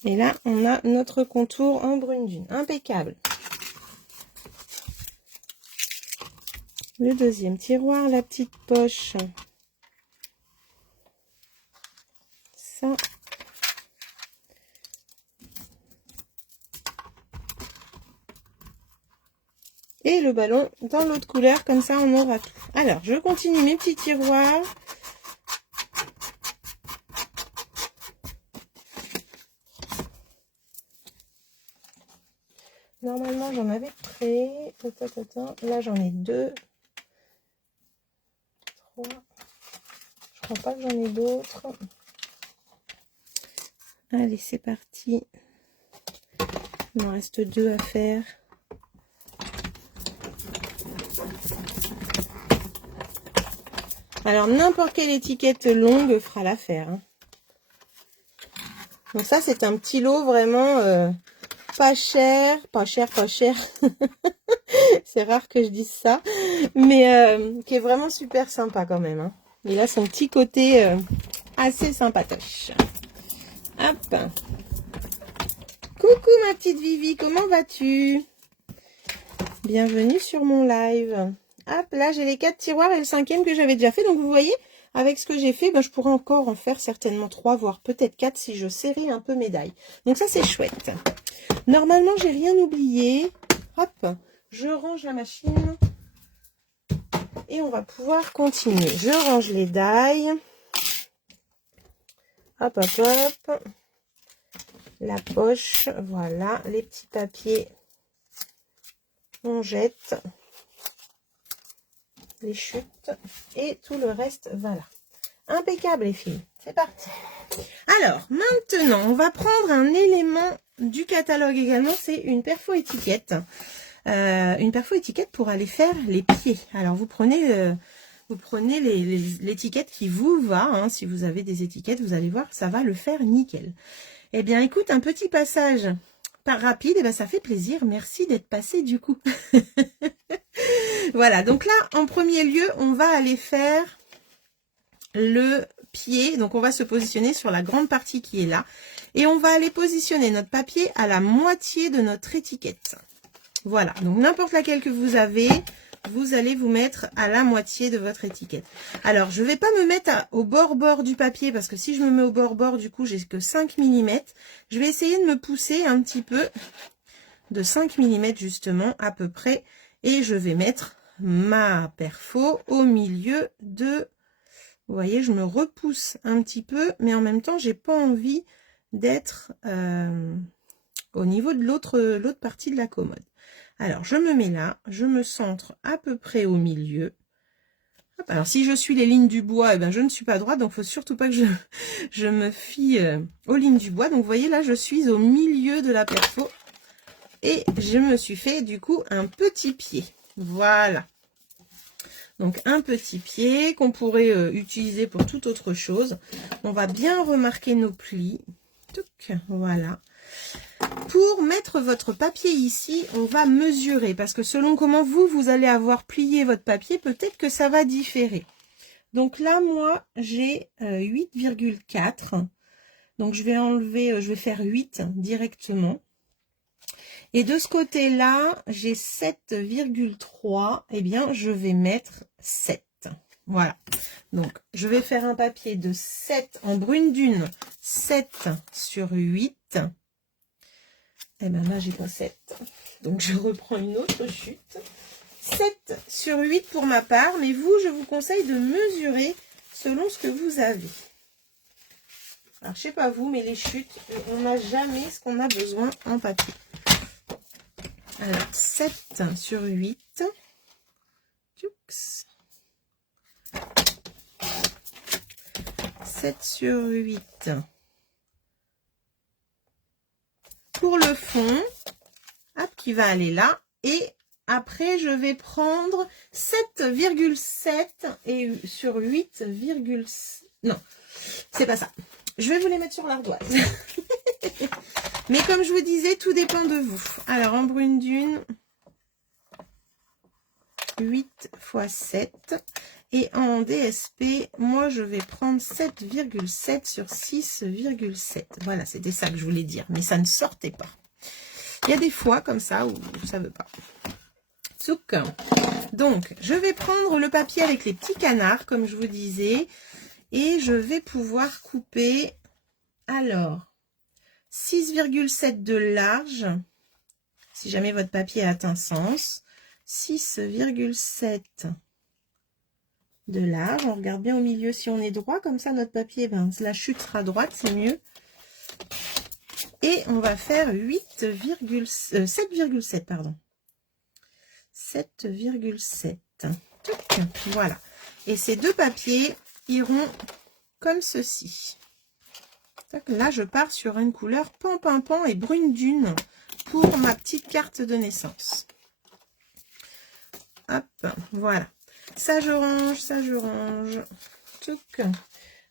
Et là, on a notre contour en brune dune. Impeccable. Le deuxième tiroir, la petite poche. Ça. Et le ballon dans l'autre couleur, comme ça on aura tout. Alors, je continue mes petits tiroirs. Normalement, j'en avais prêt. Là, j'en ai 2. 3. Je crois pas que j'en ai d'autres. Allez, c'est parti. Il m'en reste 2 à faire. Alors, n'importe quelle étiquette longue fera l'affaire. Hein. Donc ça, c'est un petit lot vraiment pas cher. C'est rare que je dise ça. Mais qui est vraiment super sympa quand même. Hein. Il a son petit côté assez sympatoche. Hop. Coucou ma petite Vivi, comment vas-tu? Bienvenue sur mon live. Hop, là j'ai les 4 tiroirs et le 5e que j'avais déjà fait. Donc vous voyez, avec ce que j'ai fait, je pourrais encore en faire certainement 3, voire peut-être 4 si je serrais un peu mes dailles. Donc ça c'est chouette. Normalement j'ai rien oublié. Hop, je range la machine. Et on va pouvoir continuer. Je range les dailles. Hop, hop, hop. La poche, voilà. Les petits papiers. On jette les chutes et tout le reste, voilà. Impeccable les filles, c'est parti. Alors, maintenant, on va prendre un élément du catalogue également, c'est une perfo-étiquette. Une perfo-étiquette pour aller faire les pieds. Alors, vous prenez l'étiquette qui vous va. Hein. Si vous avez des étiquettes, vous allez voir, ça va le faire nickel. Eh bien, écoute, un petit passage pas rapide, et ben ça fait plaisir. Merci d'être passé du coup. Voilà, donc là, en premier lieu, on va aller faire le pied. Donc, on va se positionner sur la grande partie qui est là. Et on va aller positionner notre papier à la moitié de notre étiquette. Voilà, donc n'importe laquelle que vous avez, vous allez vous mettre à la moitié de votre étiquette. Alors, je ne vais pas me mettre au bord du papier parce que si je me mets au bord, du coup, j'ai que 5 mm. Je vais essayer de me pousser un petit peu de 5 mm justement, à peu près. Et je vais mettre ma perfo au milieu de... Vous voyez, je me repousse un petit peu, mais en même temps, j'ai pas envie d'être au niveau de l'autre partie de la commode. Alors, je me mets là, je me centre à peu près au milieu. Hop, alors si je suis les lignes du bois, eh ben, je ne suis pas droite, donc il faut surtout pas que je me fie aux lignes du bois. Donc vous voyez là, je suis au milieu de la perfo et je me suis fait du coup un petit pied. Voilà. Donc un petit pied qu'on pourrait utiliser pour toute autre chose. On va bien remarquer nos plis. Touc, voilà. Pour mettre votre papier ici, on va mesurer parce que selon comment vous allez avoir plié votre papier, peut-être que ça va différer. Donc là, moi, j'ai 8,4. Donc je vais enlever, je vais faire 8 directement. Et de ce côté-là, j'ai 7,3. Eh bien, je vais mettre 7. Voilà. Donc, je vais faire un papier de 7 en brune dune, 7 sur 8. Eh bien là, j'ai pas 7. Donc, je reprends une autre chute. 7 sur 8 pour ma part. Mais vous, je vous conseille de mesurer selon ce que vous avez. Alors, je sais pas vous, mais les chutes, on n'a jamais ce qu'on a besoin en papier. Alors, 7 sur 8. 7 sur 8. Pour le fond, hop, qui va aller là. Et après, je vais prendre 7,7 et sur 8, non, c'est pas ça. Je vais vous les mettre sur l'ardoise. Mais comme je vous disais, tout dépend de vous. Alors, en brune dune, 8 x 7. Et en DSP, moi, je vais prendre 7,7 sur 6,7. Voilà, c'était ça que je voulais dire. Mais ça ne sortait pas. Il y a des fois comme ça où ça ne veut pas. Tsouk. Donc, je vais prendre le papier avec les petits canards, comme je vous disais. Et je vais pouvoir couper, alors, 6,7 de large. Si jamais votre papier atteint sens. 6,7 de large. On regarde bien au milieu si on est droit. Comme ça, notre papier, ben, la chute sera droite, c'est mieux. Et on va faire 7,7, pardon. 7,7. Voilà. Et ces deux papiers iront comme ceci. Là, je pars sur une couleur pan et brune dune pour ma petite carte de naissance. Hop, voilà. Ça, je range, ça, je range.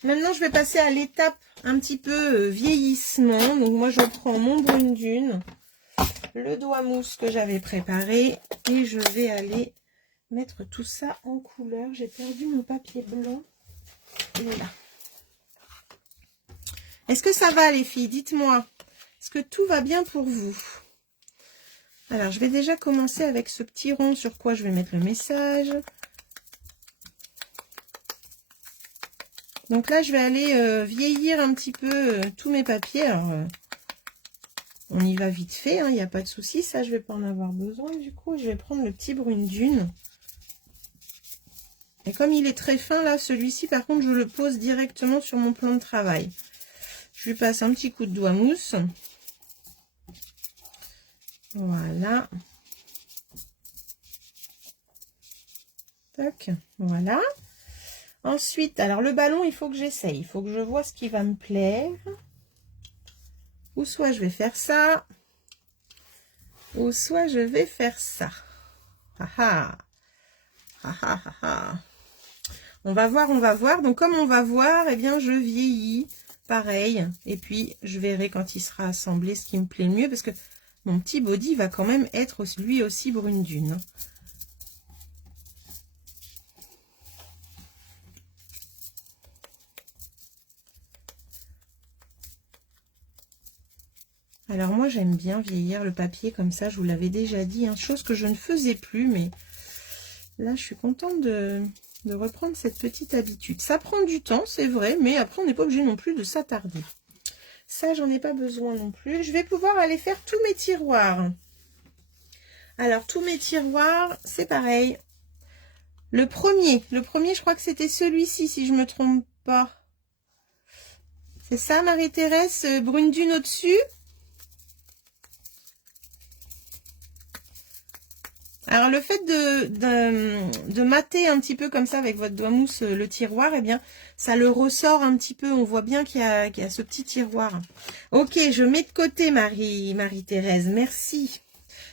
Maintenant, je vais passer à l'étape un petit peu vieillissement. Donc, moi, je prends mon brune dune, le doigt mousse que j'avais préparé et je vais aller mettre tout ça en couleur. J'ai perdu mon papier blanc. Voilà. Est-ce que ça va, les filles? Dites-moi. Est-ce que tout va bien pour vous? Alors, je vais déjà commencer avec ce petit rond sur quoi je vais mettre le message. Donc là, je vais aller vieillir un petit peu tous mes papiers. Alors, on y va vite fait, hein, il n'y a pas de souci. Ça, je vais pas en avoir besoin. Du coup, je vais prendre le petit brune dune. Et comme il est très fin, là, celui-ci, par contre, je le pose directement sur mon plan de travail. Je lui passe un petit coup de doigt mousse. Voilà. Tac, voilà. Ensuite, alors le ballon, il faut que j'essaye. Il faut que je vois ce qui va me plaire. Ou soit je vais faire ça. Ou soit je vais faire ça. Ah ah. Ah ah ah ah. On va voir, on va voir. Donc, comme on va voir, eh bien, je vieillis. Pareil. Et puis, je verrai quand il sera assemblé ce qui me plaît le mieux. Parce que mon petit body va quand même être lui aussi brune dune. Alors moi j'aime bien vieillir le papier comme ça, je vous l'avais déjà dit, hein, chose que je ne faisais plus, mais là je suis contente de reprendre cette petite habitude. Ça prend du temps, c'est vrai, mais après on n'est pas obligé non plus de s'attarder. Ça j'en ai pas besoin non plus. Je vais pouvoir aller faire tous mes tiroirs. Alors tous mes tiroirs, c'est pareil. Le premier je crois que c'était celui-ci si je me trompe pas. C'est ça Marie-Thérèse, brune dune au-dessus. Alors, le fait de mater un petit peu comme ça avec votre doigt mousse le tiroir, eh bien, ça le ressort un petit peu. On voit bien qu'il y a ce petit tiroir. Ok, je mets de côté Marie-Thérèse. Merci.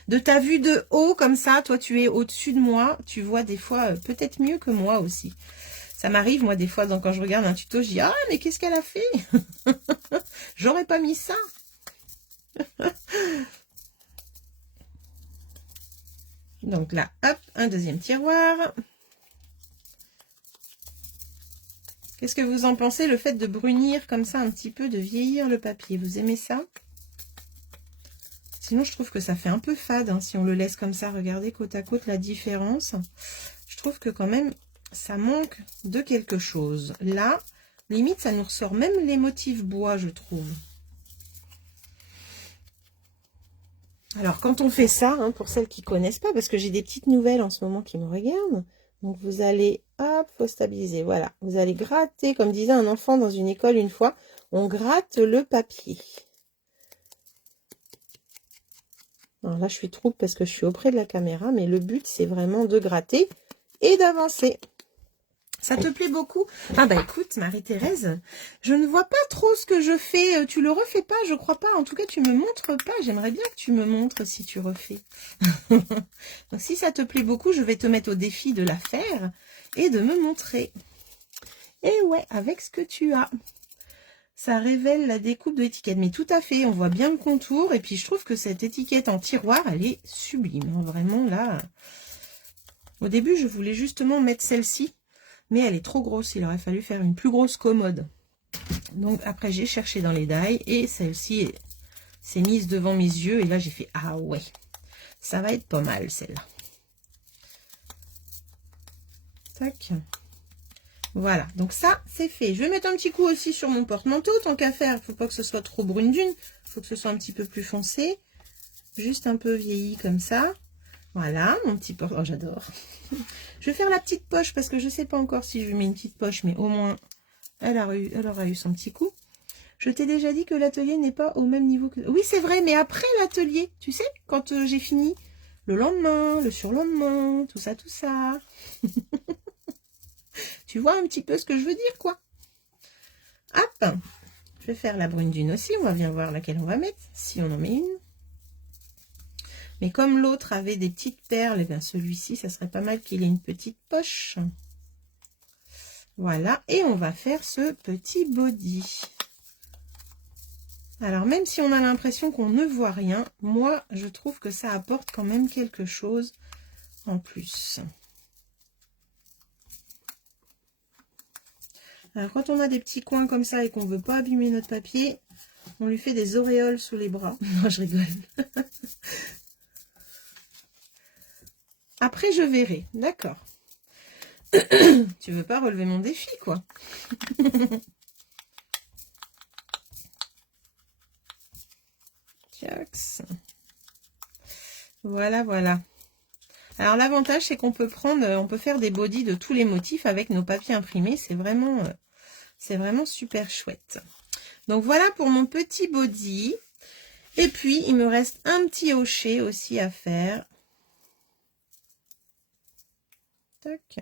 De ta vue de haut, comme ça, toi, tu es au-dessus de moi. Tu vois des fois peut-être mieux que moi aussi. Ça m'arrive, moi, des fois, donc, quand je regarde un tuto, je dis « Ah, mais qu'est-ce qu'elle a fait ?» J'aurais pas mis ça. Donc là, hop, un deuxième tiroir. Qu'est-ce que vous en pensez, le fait de brunir comme ça un petit peu, de vieillir le papier? Vous aimez ça? Sinon, je trouve que ça fait un peu fade, hein, si on le laisse comme ça. Regardez côte à côte la différence. Je trouve que quand même, ça manque de quelque chose. Là, limite, ça nous ressort même les motifs bois, je trouve. Alors, quand on fait ça, hein, pour celles qui ne connaissent pas, parce que j'ai des petites nouvelles en ce moment qui me regardent, donc vous allez, hop, faut stabiliser, voilà. Vous allez gratter, comme disait un enfant dans une école une fois, on gratte le papier. Alors là, je suis trouble parce que je suis auprès de la caméra, mais le but, c'est vraiment de gratter et d'avancer. Ça te plaît beaucoup? Ah bah écoute, Marie-Thérèse, je ne vois pas trop ce que je fais. Tu le refais pas, je crois pas. En tout cas, tu me montres pas. J'aimerais bien que tu me montres si tu refais. Donc si ça te plaît beaucoup, je vais te mettre au défi de la faire et de me montrer. Et ouais, avec ce que tu as. Ça révèle la découpe de l'étiquette. Mais tout à fait, on voit bien le contour. Et puis je trouve que cette étiquette en tiroir, elle est sublime. Hein, vraiment là. Au début, je voulais justement mettre celle-ci. Mais elle est trop grosse, il aurait fallu faire une plus grosse commode. Donc après j'ai cherché dans les die et celle-ci s'est mise devant mes yeux. Et là j'ai fait, ah ouais, ça va être pas mal celle-là. Tac. Voilà, donc ça c'est fait. Je vais mettre un petit coup aussi sur mon porte-manteau. Tant qu'à faire, il ne faut pas que ce soit trop brune d'une. Il faut que ce soit un petit peu plus foncé. Juste un peu vieilli comme ça. Voilà, mon petit porte... Oh, j'adore. Je vais faire la petite poche parce que je ne sais pas encore si je lui mets une petite poche, mais au moins, elle aura eu son petit coup. Je t'ai déjà dit que l'atelier n'est pas au même niveau que... Oui, c'est vrai, mais après l'atelier, tu sais, quand j'ai fini, le lendemain, le surlendemain, tout ça, tout ça. Tu vois un petit peu ce que je veux dire, quoi. Hop, je vais faire la brune d'une aussi. On va bien voir laquelle on va mettre, si on en met une. Mais comme l'autre avait des petites perles, et bien celui-ci, ça serait pas mal qu'il ait une petite poche. Voilà, et on va faire ce petit body. Alors, même si on a l'impression qu'on ne voit rien, moi, je trouve que ça apporte quand même quelque chose en plus. Alors, quand on a des petits coins comme ça et qu'on ne veut pas abîmer notre papier, on lui fait des auréoles sous les bras. Non, je rigole. Après, je verrai. D'accord. Tu veux pas relever mon défi, quoi. Voilà, voilà. Alors, l'avantage, c'est qu'on peut prendre, on peut faire des bodys de tous les motifs avec nos papiers imprimés. C'est vraiment super chouette. Donc, voilà pour mon petit body. Et puis, il me reste un petit hochet aussi à faire. Tac.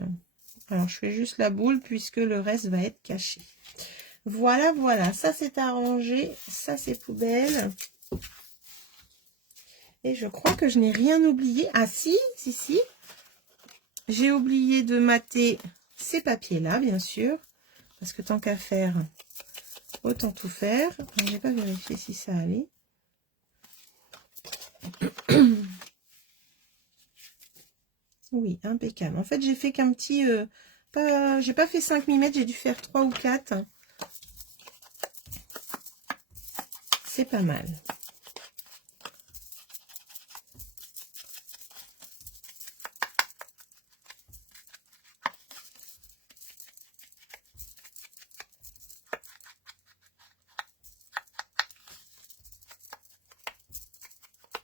Alors, je fais juste la boule puisque le reste va être caché. Voilà, voilà. Ça, c'est arrangé. Ça, c'est poubelle. Et je crois que je n'ai rien oublié. Ah, si. J'ai oublié de mater ces papiers-là, bien sûr. Parce que tant qu'à faire, autant tout faire. Je n'ai pas vérifié si ça allait. Oui, impeccable. En fait, j'ai fait qu'un petit... j'ai pas fait 5 mm, j'ai dû faire 3 ou 4. C'est pas mal.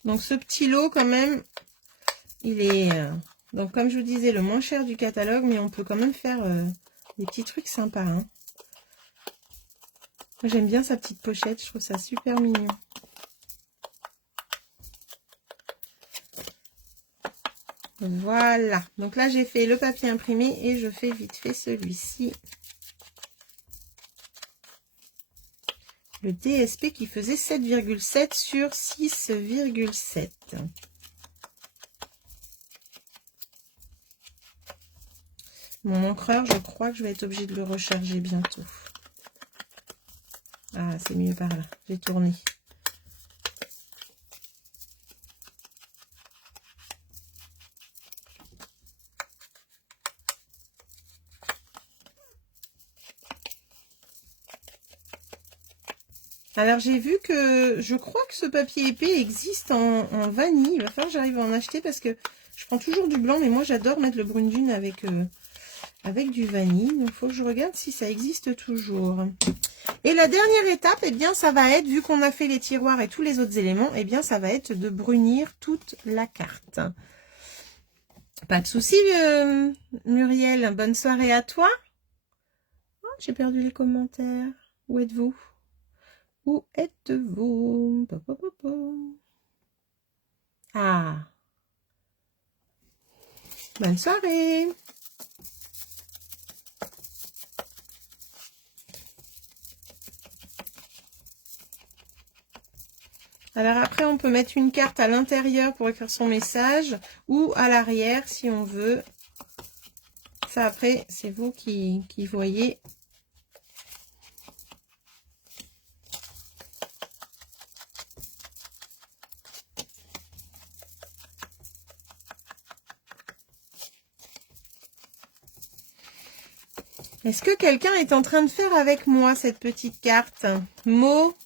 Donc, ce petit lot, quand même, il est... donc, comme je vous disais, le moins cher du catalogue, mais on peut quand même faire des petits trucs sympas. Hein. J'aime bien sa petite pochette, je trouve ça super mignon. Voilà. Donc là, j'ai fait le papier imprimé et je fais vite fait celui-ci. Le DSP qui faisait 7,7 sur 6,7. Mon encreur, je crois que je vais être obligée de le recharger bientôt. Ah, c'est mieux par là. J'ai tourné. Alors, j'ai vu que je crois que ce papier épais existe en vanille. Il va falloir que j'arrive à en acheter parce que je prends toujours du blanc. Mais moi, j'adore mettre le brune dune avec du vanille. Donc, il faut que je regarde si ça existe toujours. Et la dernière étape, eh bien, ça va être, vu qu'on a fait les tiroirs et tous les autres éléments, eh bien, ça va être de brunir toute la carte. Pas de souci, Muriel. Bonne soirée à toi. Oh, j'ai perdu les commentaires. Où êtes-vous? Où êtes-vous? Ah. Bonne soirée. Alors après, on peut mettre une carte à l'intérieur pour écrire son message ou à l'arrière si on veut. Ça, après, c'est vous qui voyez. Est-ce que quelqu'un est en train de faire avec moi cette petite carte? Mo,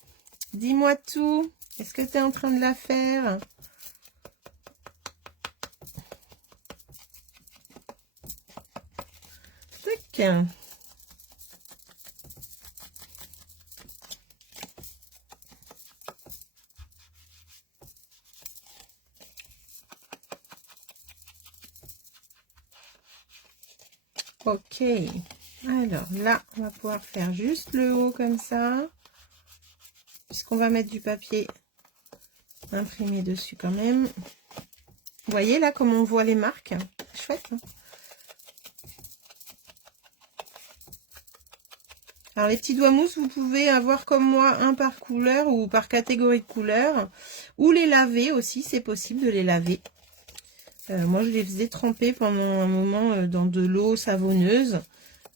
dis-moi tout. Est-ce que tu es en train de la faire? Tac. Ok. Alors là, on va pouvoir faire juste le haut comme ça. Puisqu'on va mettre du papier imprimé dessus quand même. Vous voyez là comment on voit les marques? Chouette, hein? Alors les petits doigts mousse, vous pouvez avoir comme moi un par couleur ou par catégorie de couleurs. Ou les laver aussi, c'est possible de les laver. Moi je les faisais tremper pendant un moment dans de l'eau savonneuse.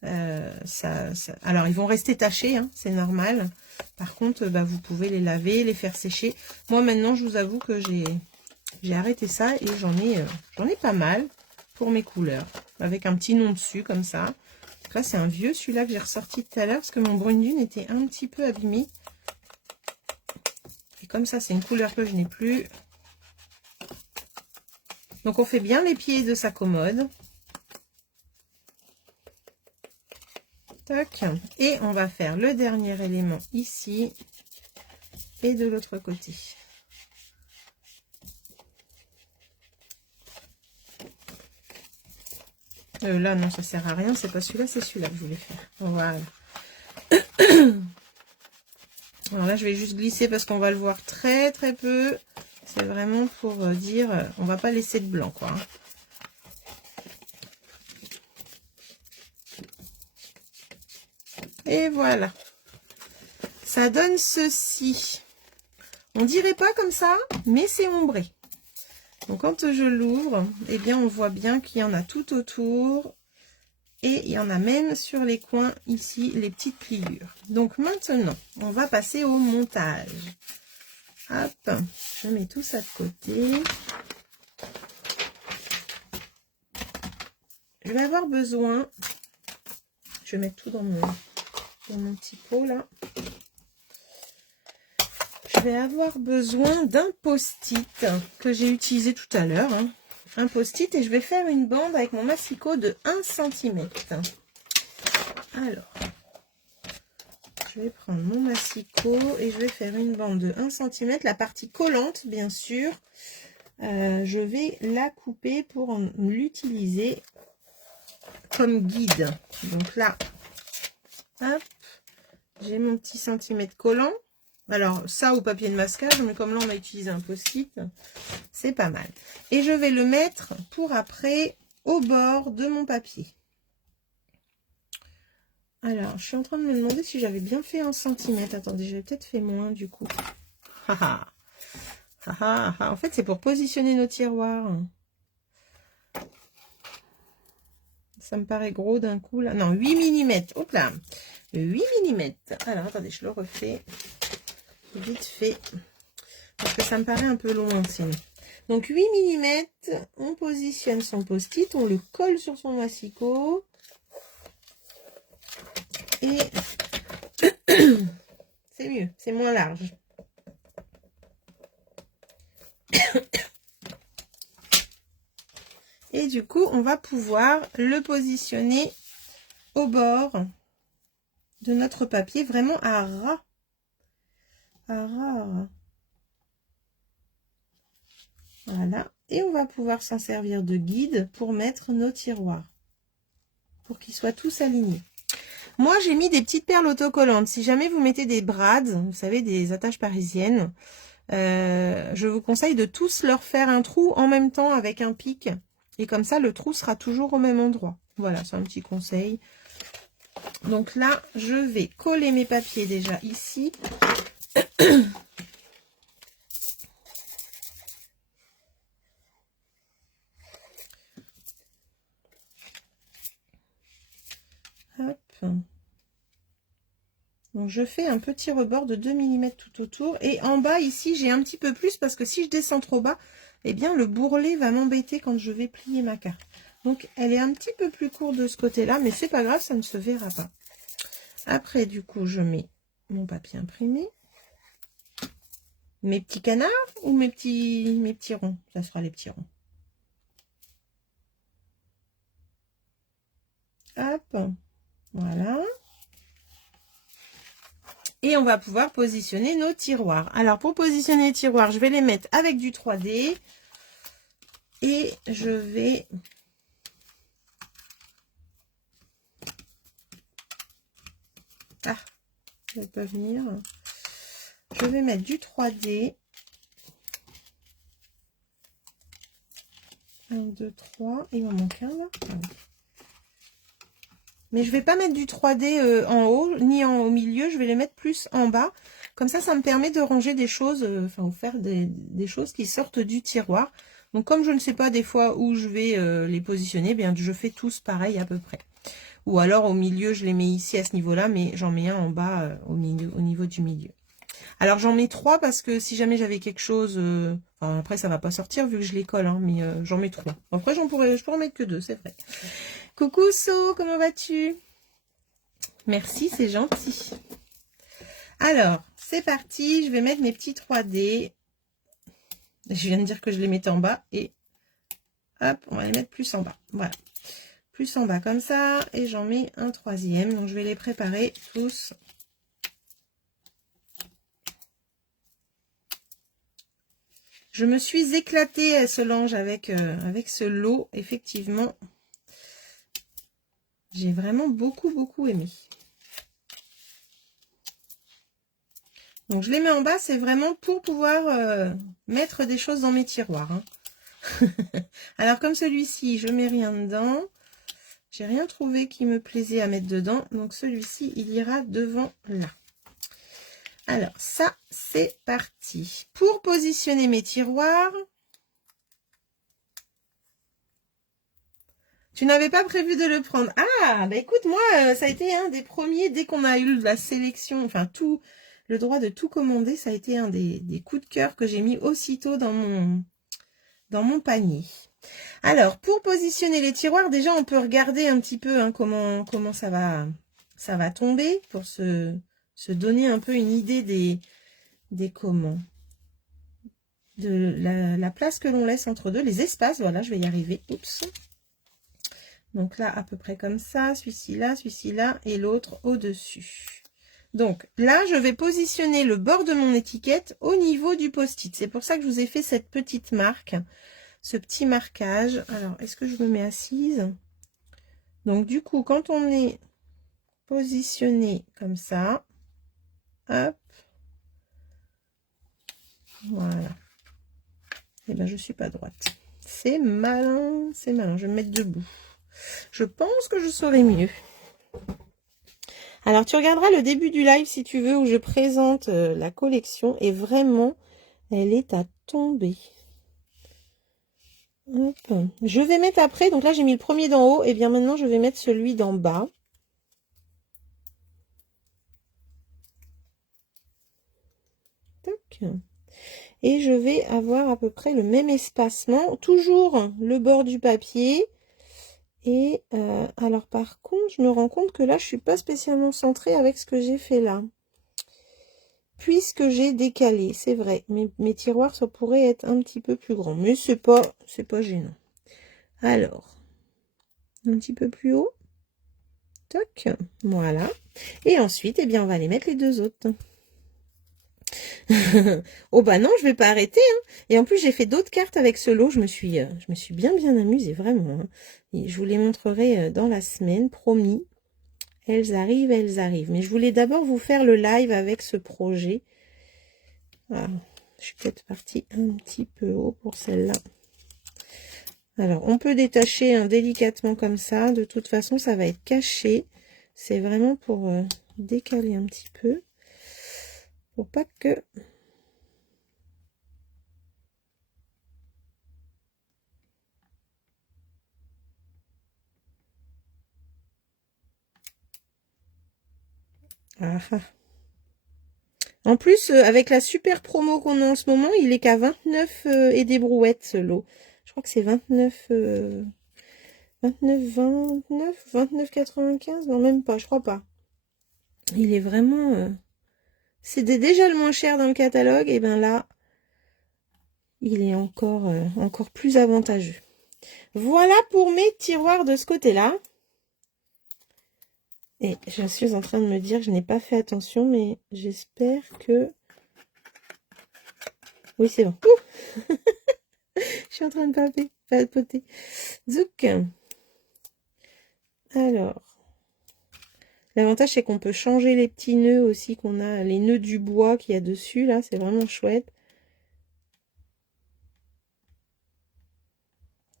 Alors ils vont rester tachés, hein, c'est normal. Par contre, vous pouvez les laver, les faire sécher. Moi maintenant, je vous avoue que j'ai arrêté ça et j'en ai pas mal pour mes couleurs. Avec un petit nom dessus comme ça. Donc là, c'est un vieux, celui-là que j'ai ressorti tout à l'heure parce que mon brune dune était un petit peu abîmé. Et comme ça, c'est une couleur que je n'ai plus. Donc on fait bien les pieds de sa commode. Tac. Et on va faire le dernier élément ici et de l'autre côté. Là, non, ça sert à rien. C'est pas celui-là, c'est celui-là que je voulais faire. Voilà. Alors là, je vais juste glisser parce qu'on va le voir très très peu. C'est vraiment pour dire, on va pas laisser de blanc, quoi. Et voilà. Ça donne ceci. On dirait pas comme ça, mais c'est ombré. Donc quand je l'ouvre, eh bien on voit bien qu'il y en a tout autour. Et il y en a même sur les coins ici, les petites pliures. Donc maintenant, on va passer au montage. Hop, je mets tout ça de côté. Je vais avoir besoin, je vais mettre tout dans mon petit pot là. Je vais avoir besoin d'un post-it que j'ai utilisé tout à l'heure. Hein. Un post-it et je vais faire une bande avec mon massicot de 1 cm. Alors, je vais prendre mon massicot et je vais faire une bande de 1 cm. La partie collante, bien sûr, je vais la couper pour l'utiliser comme guide. Donc là, hop, j'ai mon petit centimètre collant. Alors, ça au papier de masquage, mais comme là, on a utilisé un post-it, C'est pas mal. Et je vais le mettre pour après au bord de mon papier. Alors, je suis en train de me demander si j'avais bien fait 1 centimètre. Attendez, j'avais peut-être fait moins du coup. En fait, c'est pour positionner nos tiroirs. Ça me paraît gros d'un coup là. Non, 8 mm. Hop là. 8 mm. Alors, attendez, je le refais. Vite fait. Parce que ça me paraît un peu loin sinon. Donc 8 mm, on positionne son post-it, on le colle sur son massicot. Et c'est mieux, c'est moins large. Et du coup, on va pouvoir le positionner au bord de notre papier, vraiment à ras. À ras. Voilà. Et on va pouvoir s'en servir de guide pour mettre nos tiroirs. Pour qu'ils soient tous alignés. Moi, j'ai mis des petites perles autocollantes. Si jamais vous mettez des brades, vous savez, des attaches parisiennes, je vous conseille de tous leur faire un trou en même temps avec un pic. Et comme ça, le trou sera toujours au même endroit. Voilà, c'est un petit conseil. Donc là, je vais coller mes papiers déjà ici. Hop. Donc je fais un petit rebord de 2 mm tout autour. Et en bas, ici, j'ai un petit peu plus parce que si je descends trop bas, eh bien le bourrelet va m'embêter quand je vais plier ma carte. Donc elle est un petit peu plus courte de ce côté-là, mais c'est pas grave, ça ne se verra pas. Après, du coup, je mets mon papier imprimé. Mes petits canards ou mes petits ronds? Ça sera les petits ronds. Hop, voilà. Et on va pouvoir positionner nos tiroirs. Alors, pour positionner les tiroirs, je vais les mettre avec du 3D. Et je vais... Ah, je ne vais pas venir. Je vais mettre du 3D. 1, 2, 3. Il m'en manque un là. Mais je ne vais pas mettre du 3D en haut, ni au milieu. Je vais les mettre plus en bas. Comme ça me permet de ranger des choses, enfin, faire des choses qui sortent du tiroir. Donc, comme je ne sais pas des fois où je vais les positionner, eh bien, je fais tous pareil à peu près. Ou alors, au milieu, je les mets ici à ce niveau-là, mais j'en mets un en bas au niveau du milieu. Alors, j'en mets 3 parce que si jamais j'avais quelque chose... enfin, après, ça va pas sortir vu que je les colle, hein, mais j'en mets 3. Après, je pourrais mettre que 2, c'est vrai. Coucou So, comment vas-tu? Merci, c'est gentil. Alors, c'est parti, je vais mettre mes petits 3D. Je viens de dire que je les mettais en bas et hop, on va les mettre plus en bas. Voilà, plus en bas comme ça et j'en mets un 3e. Donc, je vais les préparer tous. Je me suis éclatée, Solange, avec ce lot, effectivement. J'ai vraiment beaucoup aimé. Donc, je les mets en bas, c'est vraiment pour pouvoir mettre des choses dans mes tiroirs. Hein. Alors, comme celui-ci, je mets rien dedans. J'ai rien trouvé qui me plaisait à mettre dedans. Donc, celui-ci, il ira devant là. Alors, ça, c'est parti. Pour positionner mes tiroirs... Tu n'avais pas prévu de le prendre. Ah, bah écoute, moi, ça a été un des premiers, dès qu'on a eu la sélection, enfin tout, le droit de tout commander, ça a été un des coups de cœur que j'ai mis aussitôt dans mon panier. Alors, pour positionner les tiroirs, déjà, on peut regarder un petit peu hein, comment ça va tomber, pour se donner un peu une idée des comment. De la place que l'on laisse entre deux, les espaces, voilà, je vais y arriver. Oups. Donc là, à peu près comme ça, celui-ci là, et l'autre au-dessus. Donc là, je vais positionner le bord de mon étiquette au niveau du post-it. C'est pour ça que je vous ai fait cette petite marque, ce petit marquage. Alors, est-ce que je me mets assise? Donc du coup, quand on est positionné comme ça, hop, voilà. Eh ben, je suis pas droite. C'est malin, c'est malin. Je vais me mettre debout. Je pense que je saurai mieux. Alors, tu regarderas le début du live si tu veux, où je présente la collection. Et vraiment, elle est à tomber. Hop. Je vais mettre après, donc là j'ai mis le premier d'en haut, et bien maintenant je vais mettre celui d'en bas. Toc. Et je vais avoir à peu près le même espacement, toujours le bord du papier. Et alors par contre, je me rends compte que là je suis pas spécialement centrée avec ce que j'ai fait là. Puisque j'ai décalé, c'est vrai, mes tiroirs ça pourrait être un petit peu plus grand, mais c'est pas gênant. Alors, un petit peu plus haut. Toc, voilà. Et ensuite, eh bien, on va aller mettre les deux autres. Oh bah non, je vais pas arrêter. Hein. Et en plus, j'ai fait d'autres cartes avec ce lot. Je me suis bien amusée, vraiment. Hein. Et je vous les montrerai dans la semaine, promis. Elles arrivent, elles arrivent. Mais je voulais d'abord vous faire le live avec ce projet. Voilà. Je suis peut-être partie un petit peu haut pour celle-là. Alors, on peut détacher hein, délicatement comme ça. De toute façon, ça va être caché. C'est vraiment pour décaler un petit peu. Pour pas que... Ah, ah. En plus, avec la super promo qu'on a en ce moment, il est qu'à 29 et des brouettes ce lot. Je crois que c'est 29, 29,95. Non, même pas, je crois pas. Il est vraiment... C'était déjà le moins cher dans le catalogue, et bien là, il est encore plus avantageux. Voilà pour mes tiroirs de ce côté-là. Et je suis en train de me dire que je n'ai pas fait attention, mais j'espère que... Oui, c'est bon. Je suis en train de papoter. Zouk. Alors, l'avantage, c'est qu'on peut changer les petits nœuds aussi, qu'on a les nœuds du bois qu'il y a dessus, là, c'est vraiment chouette.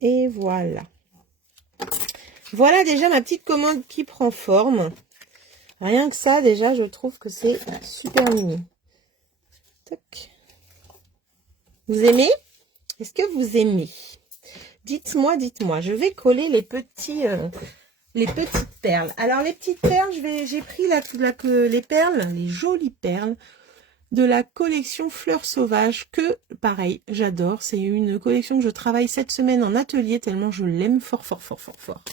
Et voilà. Voilà déjà ma petite commande qui prend forme. Rien que ça, déjà, je trouve que c'est super mignon. Toc. Vous aimez? Est-ce que vous aimez? Dites-moi, dites-moi. Je vais coller les petites perles. Alors, les petites perles, j'ai pris les perles, les jolies perles de la collection Fleurs Sauvages, que, pareil, j'adore. C'est une collection que je travaille cette semaine en atelier, tellement je l'aime fort, fort, fort, fort, fort.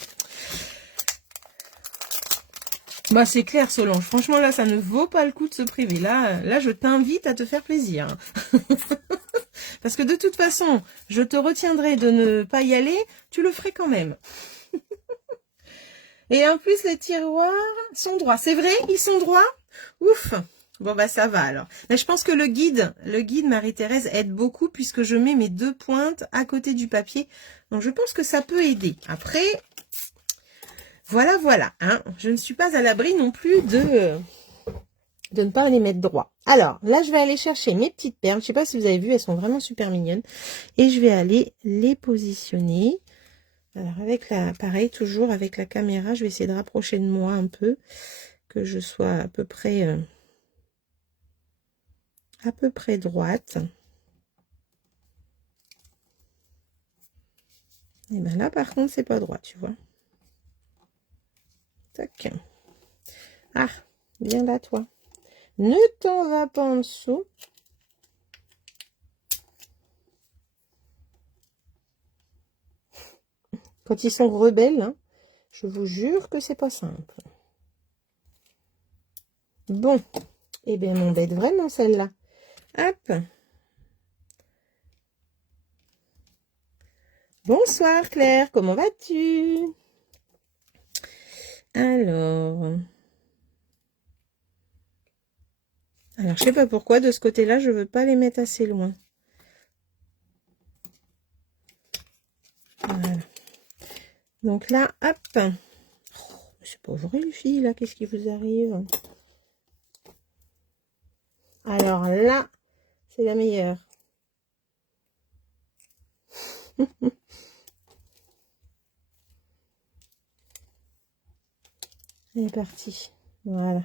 Bah, c'est clair, Solange. Franchement, là, ça ne vaut pas le coup de se priver. Là, je t'invite à te faire plaisir. Parce que de toute façon, je te retiendrai de ne pas y aller. Tu le ferais quand même. Et en plus, les tiroirs sont droits. C'est vrai, ils sont droits? Ouf! Bon, bah, ça va alors. Mais je pense que le guide Marie-Thérèse aide beaucoup puisque je mets mes deux pointes à côté du papier. Donc, je pense que ça peut aider. Après, voilà. Hein. Je ne suis pas à l'abri non plus de ne pas les mettre droit. Alors, là, je vais aller chercher mes petites perles. Je ne sais pas si vous avez vu, elles sont vraiment super mignonnes. Et je vais aller les positionner. Alors, pareil, toujours avec la caméra, je vais essayer de rapprocher de moi un peu, que je sois à peu près droite. Et bien là, par contre, c'est pas droit, tu vois. Tac. Ah, viens là, toi. Ne t'en va pas en dessous. Quand ils sont rebelles, hein, je vous jure que c'est pas simple. Bon, eh bien, m'embête vraiment celle-là. Hop. Bonsoir Claire, comment vas-tu? Alors, je sais pas pourquoi, de ce côté-là, je veux pas les mettre assez loin. Voilà. Donc là, hop. Oh, c'est pas vrai les filles, là, qu'est-ce qui vous arrive? Alors là, c'est la meilleure. C'est parti. Voilà.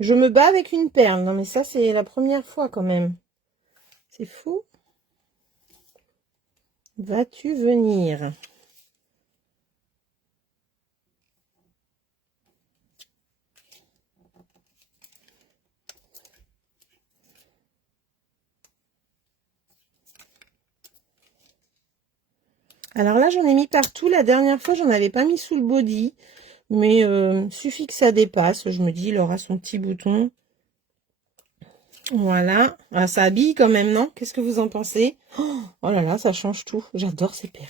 Je me bats avec une perle. Non, mais ça, c'est la première fois quand même. C'est fou. Vas-tu venir? Alors là, j'en ai mis partout. La dernière fois, j'en avais pas mis sous le body. Mais suffit que ça dépasse. Je me dis, il aura son petit bouton. Voilà. Ah, ça habille quand même, non? Qu'est-ce que vous en pensez? Oh là là, ça change tout. J'adore ces perles.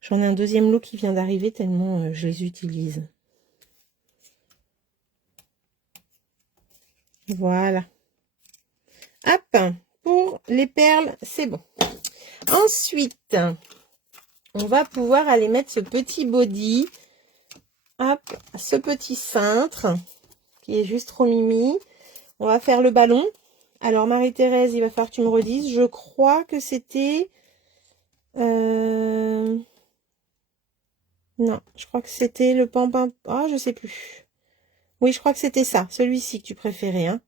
J'en ai un deuxième lot qui vient d'arriver tellement je les utilise. Voilà. Hop, pour les perles, c'est bon. Ensuite, on va pouvoir aller mettre ce petit body. Hop, ce petit cintre qui est juste trop mimi. On va faire le ballon. Alors Marie-Thérèse, il va falloir que tu me redises. Je crois que c'était... Non, je crois que c'était le pampin... Ah, je sais plus. Oui, je crois que c'était ça. Celui-ci que tu préférais. Hein.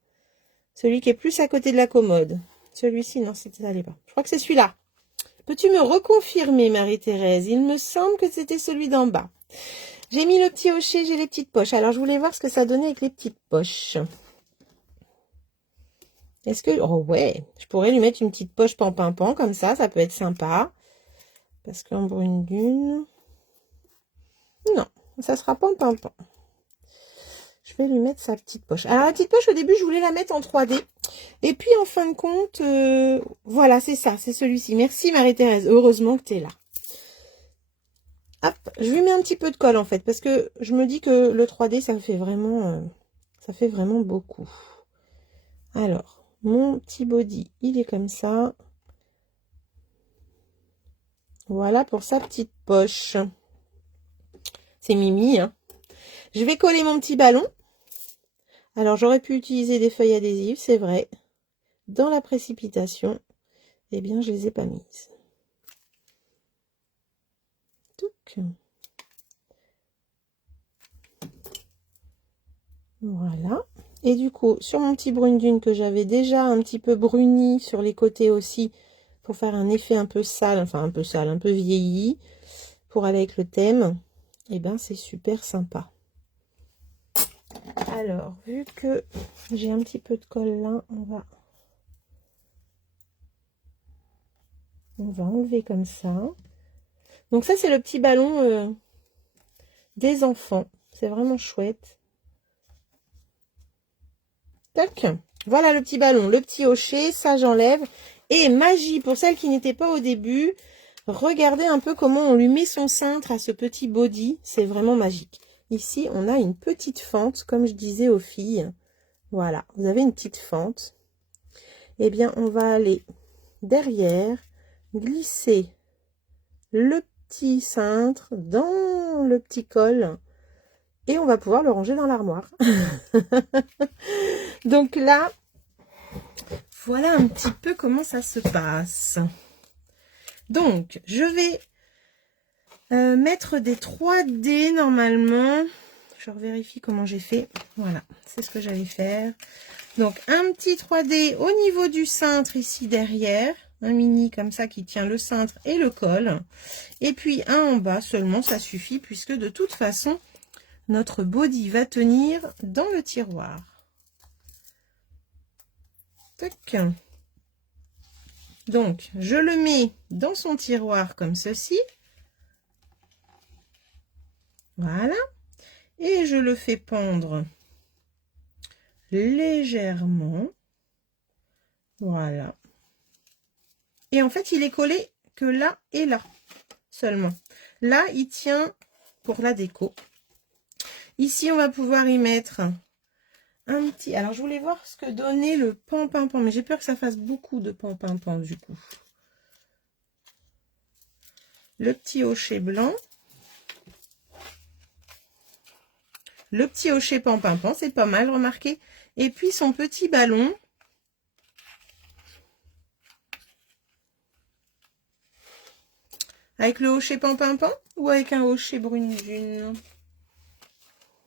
Celui qui est plus à côté de la commode. Celui-ci, non, c'était ça, allait pas. Je crois que c'est celui-là. Peux-tu me reconfirmer, Marie-Thérèse? Il me semble que c'était celui d'en bas. J'ai mis le petit hochet, j'ai les petites poches. Alors, je voulais voir ce que ça donnait avec les petites poches. Est-ce que... Oh ouais, je pourrais lui mettre une petite poche pan-pan-pan, comme ça peut être sympa. Parce qu'en brune dune... Non, ça sera pan-pan-pan. Je vais lui mettre sa petite poche. Alors, la petite poche, au début, je voulais la mettre en 3D. Et puis, en fin de compte, voilà, c'est ça, c'est celui-ci. Merci, Marie-Thérèse. Heureusement que tu es là. Hop, je lui mets un petit peu de colle, en fait, parce que je me dis que le 3D, ça fait vraiment beaucoup. Alors, mon petit body, il est comme ça. Voilà pour sa petite poche. C'est mimi, hein. Je vais coller mon petit ballon. Alors, j'aurais pu utiliser des feuilles adhésives, c'est vrai. Dans la précipitation, eh bien, je les ai pas mises. Touc. Voilà. Et du coup, sur mon petit brune dune que j'avais déjà un petit peu bruni sur les côtés aussi, pour faire un effet un peu sale, enfin un peu sale, un peu vieilli, pour aller avec le thème, et ben c'est super sympa. Alors, vu que j'ai un petit peu de colle là, on va enlever comme ça. Donc ça, c'est le petit ballon des enfants. C'est vraiment chouette. Tac. Voilà le petit ballon, le petit hochet, ça j'enlève. Et magie, pour celles qui n'étaient pas au début, regardez un peu comment on lui met son cintre à ce petit body. C'est vraiment magique. Ici, on a une petite fente, comme je disais aux filles. Voilà, vous avez une petite fente. Eh bien, on va aller derrière, glisser le petit cintre dans le petit col et on va pouvoir le ranger dans l'armoire. Donc là, voilà un petit peu comment ça se passe. Donc, je vais mettre des 3D normalement. Je vérifie comment j'ai fait. Voilà, c'est ce que j'allais faire. Donc, un petit 3D au niveau du cintre ici derrière. Un mini comme ça qui tient le cintre et le col. Et puis un en bas seulement, ça suffit puisque de toute façon, notre body va tenir dans le tiroir. Tac. Donc, je le mets dans son tiroir comme ceci. Voilà. Et je le fais pendre légèrement. Voilà. Et en fait, il est collé que là et là seulement. Là, il tient pour la déco. Ici, on va pouvoir y mettre un petit... Alors, je voulais voir ce que donnait le pan-pan-pan, mais j'ai peur que ça fasse beaucoup de pan-pan-pan du coup. Le petit hochet blanc. Le petit hochet pan-pan-pan, c'est pas mal, remarquez. Et puis, son petit ballon. Avec le hochet Pampinpan ou avec un hochet Brune Dune?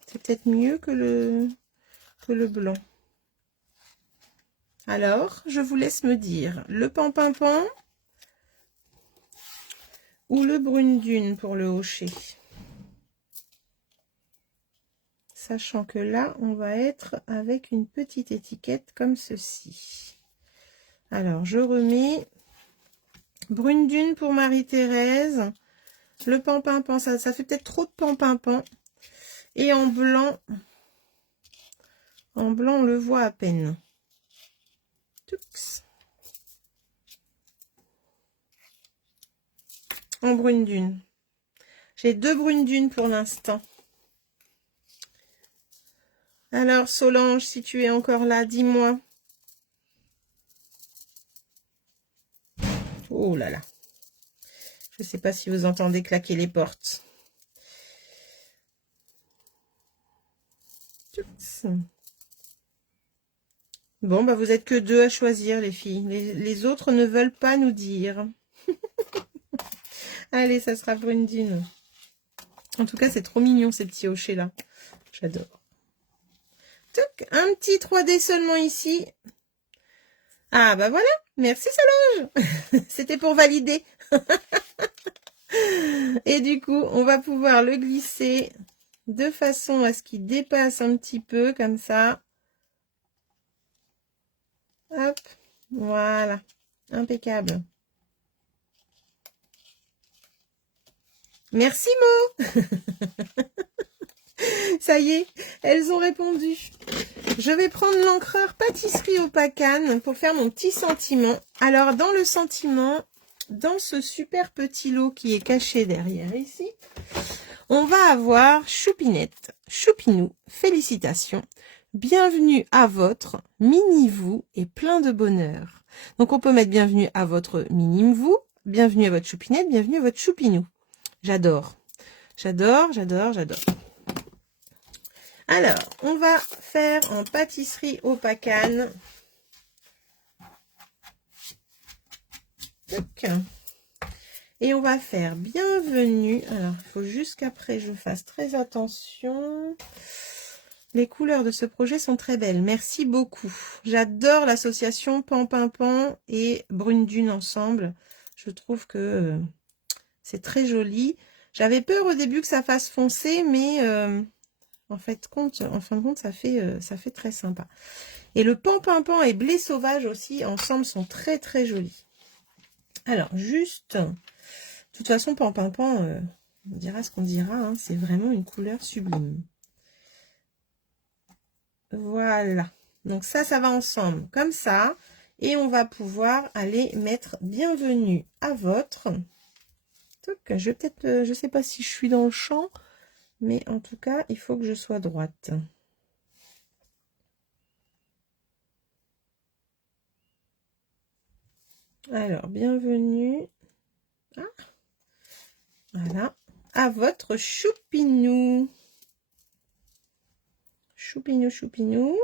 C'est peut-être mieux que le blanc. Alors, je vous laisse me dire le Pampinpan ou le Brune Dune pour le hochet. Sachant que là, on va être avec une petite étiquette comme ceci. Alors, je remets Brune Dune pour Marie-Thérèse. Le Pampinpan, ça fait peut-être trop de Pampinpan. Et en blanc, on le voit à peine. Tux. En Brune Dune. J'ai 2 Brunes Dunes pour l'instant. Alors, Solange, si tu es encore là, dis-moi. Oh là là. Je ne sais pas si vous entendez claquer les portes. Bon, bah vous êtes que 2 à choisir, les filles. Les autres ne veulent pas nous dire. Allez, ça sera Brune Dune. En tout cas, c'est trop mignon, ces petits hochets-là. J'adore. Un petit 3D seulement ici. Ah, bah voilà. Merci, Solange. C'était pour valider. Et du coup, on va pouvoir le glisser de façon à ce qu'il dépasse un petit peu, comme ça. Hop, voilà. Impeccable. Merci, Mo. Ça y est, elles ont répondu. Je vais prendre l'encreur pâtisserie au Pacane pour faire mon petit sentiment. Alors, dans le sentiment, dans ce super petit lot qui est caché derrière ici, on va avoir Choupinette, Choupinou, félicitations, bienvenue à votre mini-vous et plein de bonheur. Donc, on peut mettre bienvenue à votre minime-vous, bienvenue à votre Choupinette, bienvenue à votre Choupinou. J'adore, j'adore, j'adore, j'adore. Alors, on va faire en pâtisserie au Pacane. Et on va faire bienvenue. Alors, il faut juste qu'après je fasse très attention. Les couleurs de ce projet sont très belles. Merci beaucoup. J'adore l'association Pampinpan et Brune Dune ensemble. Je trouve que c'est très joli. J'avais peur au début que ça fasse foncer, mais en fin de compte, ça fait très sympa. Et le Pampinpan et Blé Sauvage aussi, ensemble, sont très très jolis. Alors, juste, de toute façon, Pampinpan, on dira ce qu'on dira, hein, c'est vraiment une couleur sublime. Voilà. Donc ça va ensemble, comme ça. Et on va pouvoir aller mettre bienvenue à votre. Donc, je vais peut-être, je sais pas si je suis dans le champ. Mais en tout cas, il faut que je sois droite. Alors, bienvenue. Ah, voilà. À votre Choupinou. Choupinou, Choupinou.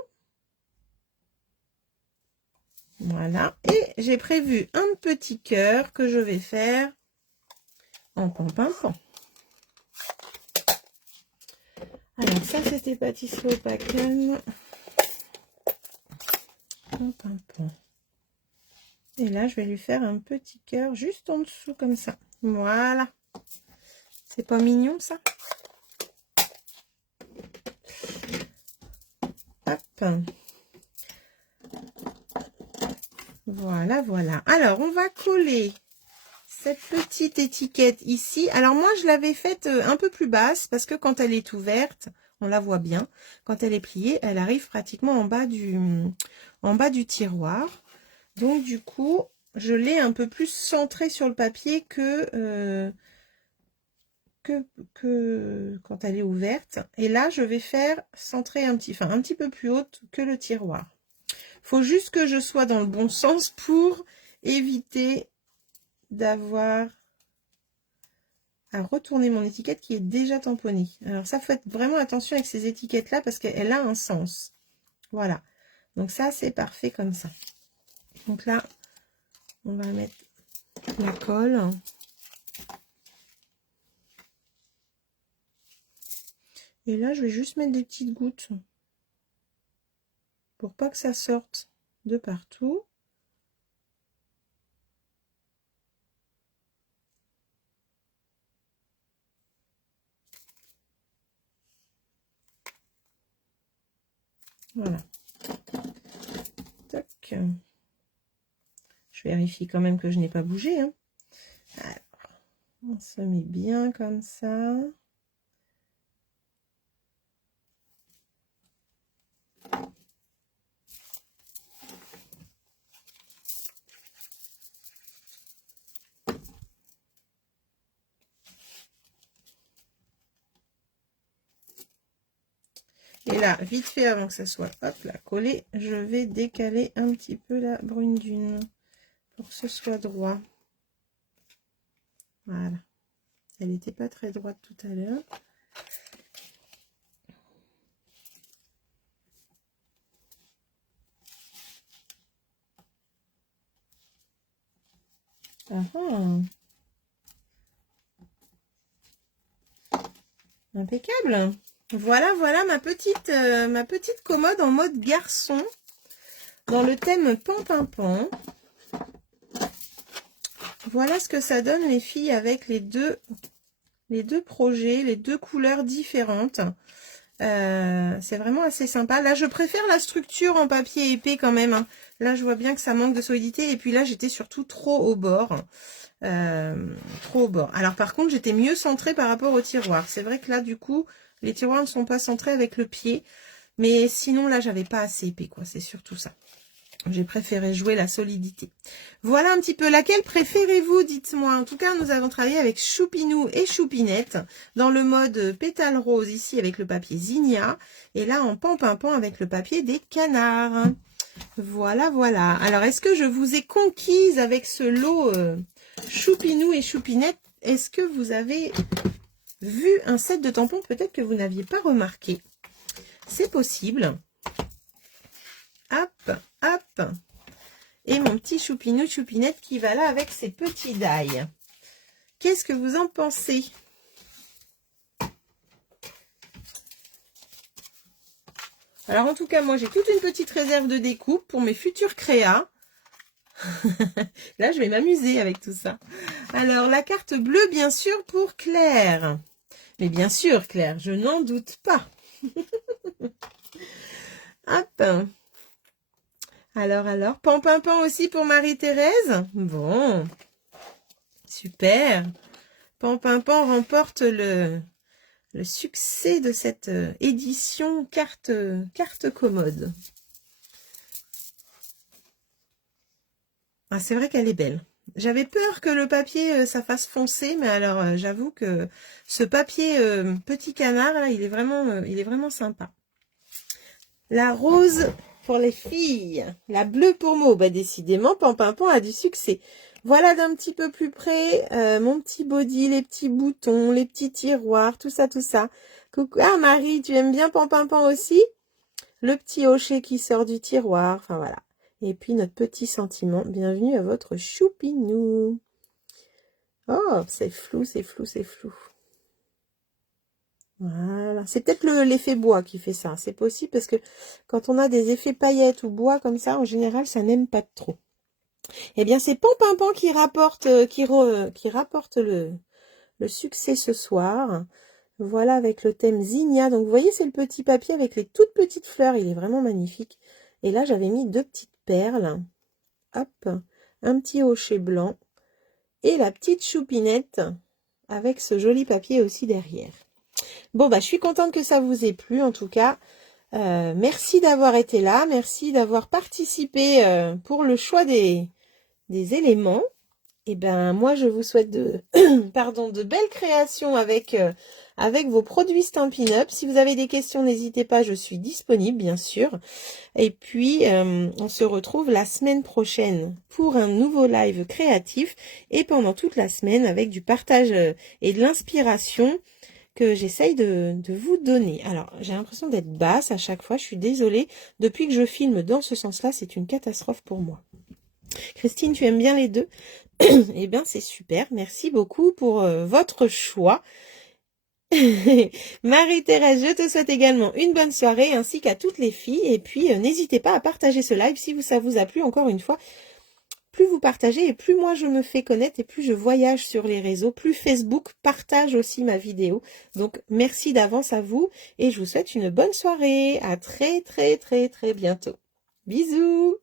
Voilà. Et j'ai prévu un petit cœur que je vais faire en Pampinpan. Alors, ça, c'était pâtisserie au Pacane. Pampinpan. Et là, je vais lui faire un petit cœur juste en dessous, comme ça. Voilà. C'est pas mignon, ça? Hop. Voilà, voilà. Alors, on va coller cette petite étiquette ici. Alors, moi, je l'avais faite un peu plus basse parce que quand elle est ouverte, on la voit bien. Quand elle est pliée, elle arrive pratiquement en bas du tiroir. Donc, du coup, je l'ai un peu plus centrée sur le papier que quand elle est ouverte. Et là, je vais faire centrer un petit peu plus haute que le tiroir. Faut juste que je sois dans le bon sens pour éviter d'avoir à retourner mon étiquette qui est déjà tamponnée. Alors ça, faut être vraiment attention avec ces étiquettes là parce qu'elle a un sens. Voilà. Donc ça, c'est parfait comme ça. Donc là, on va mettre la colle. Et là, je vais juste mettre des petites gouttes pour pas que ça sorte de partout. Voilà. Tac. Je vérifie quand même que je n'ai pas bougé, hein. Alors, on se met bien comme ça. Et là, vite fait, avant que ça soit hop là collé, je vais décaler un petit peu la brune dune pour que ce soit droit. Voilà. Elle n'était pas très droite tout à l'heure. Impeccable. Voilà, voilà ma petite commode en mode garçon dans le thème pan-pan-pan. Voilà ce que ça donne les filles avec les deux projets, les deux couleurs différentes. C'est vraiment assez sympa. Là, je préfère la structure en papier épais quand même, hein. Là, je vois bien que ça manque de solidité. Et puis là, j'étais surtout trop au bord. Trop au bord. Alors, par contre, j'étais mieux centrée par rapport au tiroir. C'est vrai que là, du coup, les tiroirs ne sont pas centrés avec le pied. Mais sinon, là, j'avais pas assez épais, quoi. C'est surtout ça. J'ai préféré jouer la solidité. Voilà un petit peu. Laquelle préférez-vous, dites-moi. En tout cas, nous avons travaillé avec Choupinou et Choupinette dans le mode pétale rose ici avec le papier Zinnia. Et là, en pan-pan-pan avec le papier des canards. Voilà, voilà. Alors, est-ce que je vous ai conquise avec ce lot Choupinou et Choupinette? Est-ce que vous avez vu un set de tampons peut-être que vous n'aviez pas remarqué? C'est possible. Hop, hop. Et mon petit Choupinou, Choupinette qui va là avec ses petits die. Qu'est-ce que vous en pensez? Alors en tout cas, moi j'ai toute une petite réserve de découpe pour mes futurs créas. Là, je vais m'amuser avec tout ça. Alors, la carte bleue, bien sûr, pour Claire. Mais bien sûr, Claire, je n'en doute pas. Hop. Alors, pan aussi pour Marie-Thérèse. Bon, super. Pan remporte le succès de cette édition carte commode. Ah, c'est vrai qu'elle est belle. J'avais peur que le papier ça fasse foncer, mais alors j'avoue que ce papier petit canard là, il est vraiment sympa. La rose pour les filles, la bleue pour Maud. Bah décidément, pan a du succès. Voilà d'un petit peu plus près mon petit body, les petits boutons, les petits tiroirs, tout ça, tout ça. Coucou. Ah Marie, tu aimes bien pan aussi? Le petit hocher qui sort du tiroir, enfin voilà. Et puis notre petit sentiment. Bienvenue à votre Choupinou. Oh, c'est flou, c'est flou, c'est flou. Voilà, c'est peut-être l'effet bois qui fait ça. C'est possible parce que quand on a des effets paillettes ou bois comme ça, en général, ça n'aime pas trop. Eh bien, c'est Pan qui rapporte, qui rapporte le succès ce soir. Voilà, avec le thème Zinnia. Donc, vous voyez, c'est le petit papier avec les toutes petites fleurs. Il est vraiment magnifique. Et là, j'avais mis deux petites perles. Hop, un petit hocher blanc. Et la petite choupinette avec ce joli papier aussi derrière. Bon, bah, je suis contente que ça vous ait plu, en tout cas. Merci d'avoir été là. Merci d'avoir participé pour le choix des éléments. Et ben, moi, je vous souhaite de belles créations avec vos produits Stampin' Up. Si vous avez des questions, n'hésitez pas, je suis disponible, bien sûr. Et puis, on se retrouve la semaine prochaine pour un nouveau live créatif et pendant toute la semaine avec du partage et de l'inspiration que j'essaye de vous donner. Alors, j'ai l'impression d'être basse à chaque fois, je suis désolée. Depuis que je filme dans ce sens-là, c'est une catastrophe pour moi. Christine, tu aimes bien les deux? Eh bien, c'est super. Merci beaucoup pour votre choix. Marie-Thérèse, je te souhaite également une bonne soirée ainsi qu'à toutes les filles. Et puis, n'hésitez pas à partager ce live si ça vous a plu. Encore une fois, plus vous partagez et plus moi je me fais connaître et plus je voyage sur les réseaux, plus Facebook partage aussi ma vidéo. Donc, merci d'avance à vous et je vous souhaite une bonne soirée. À très, très, très, très bientôt. Bisous!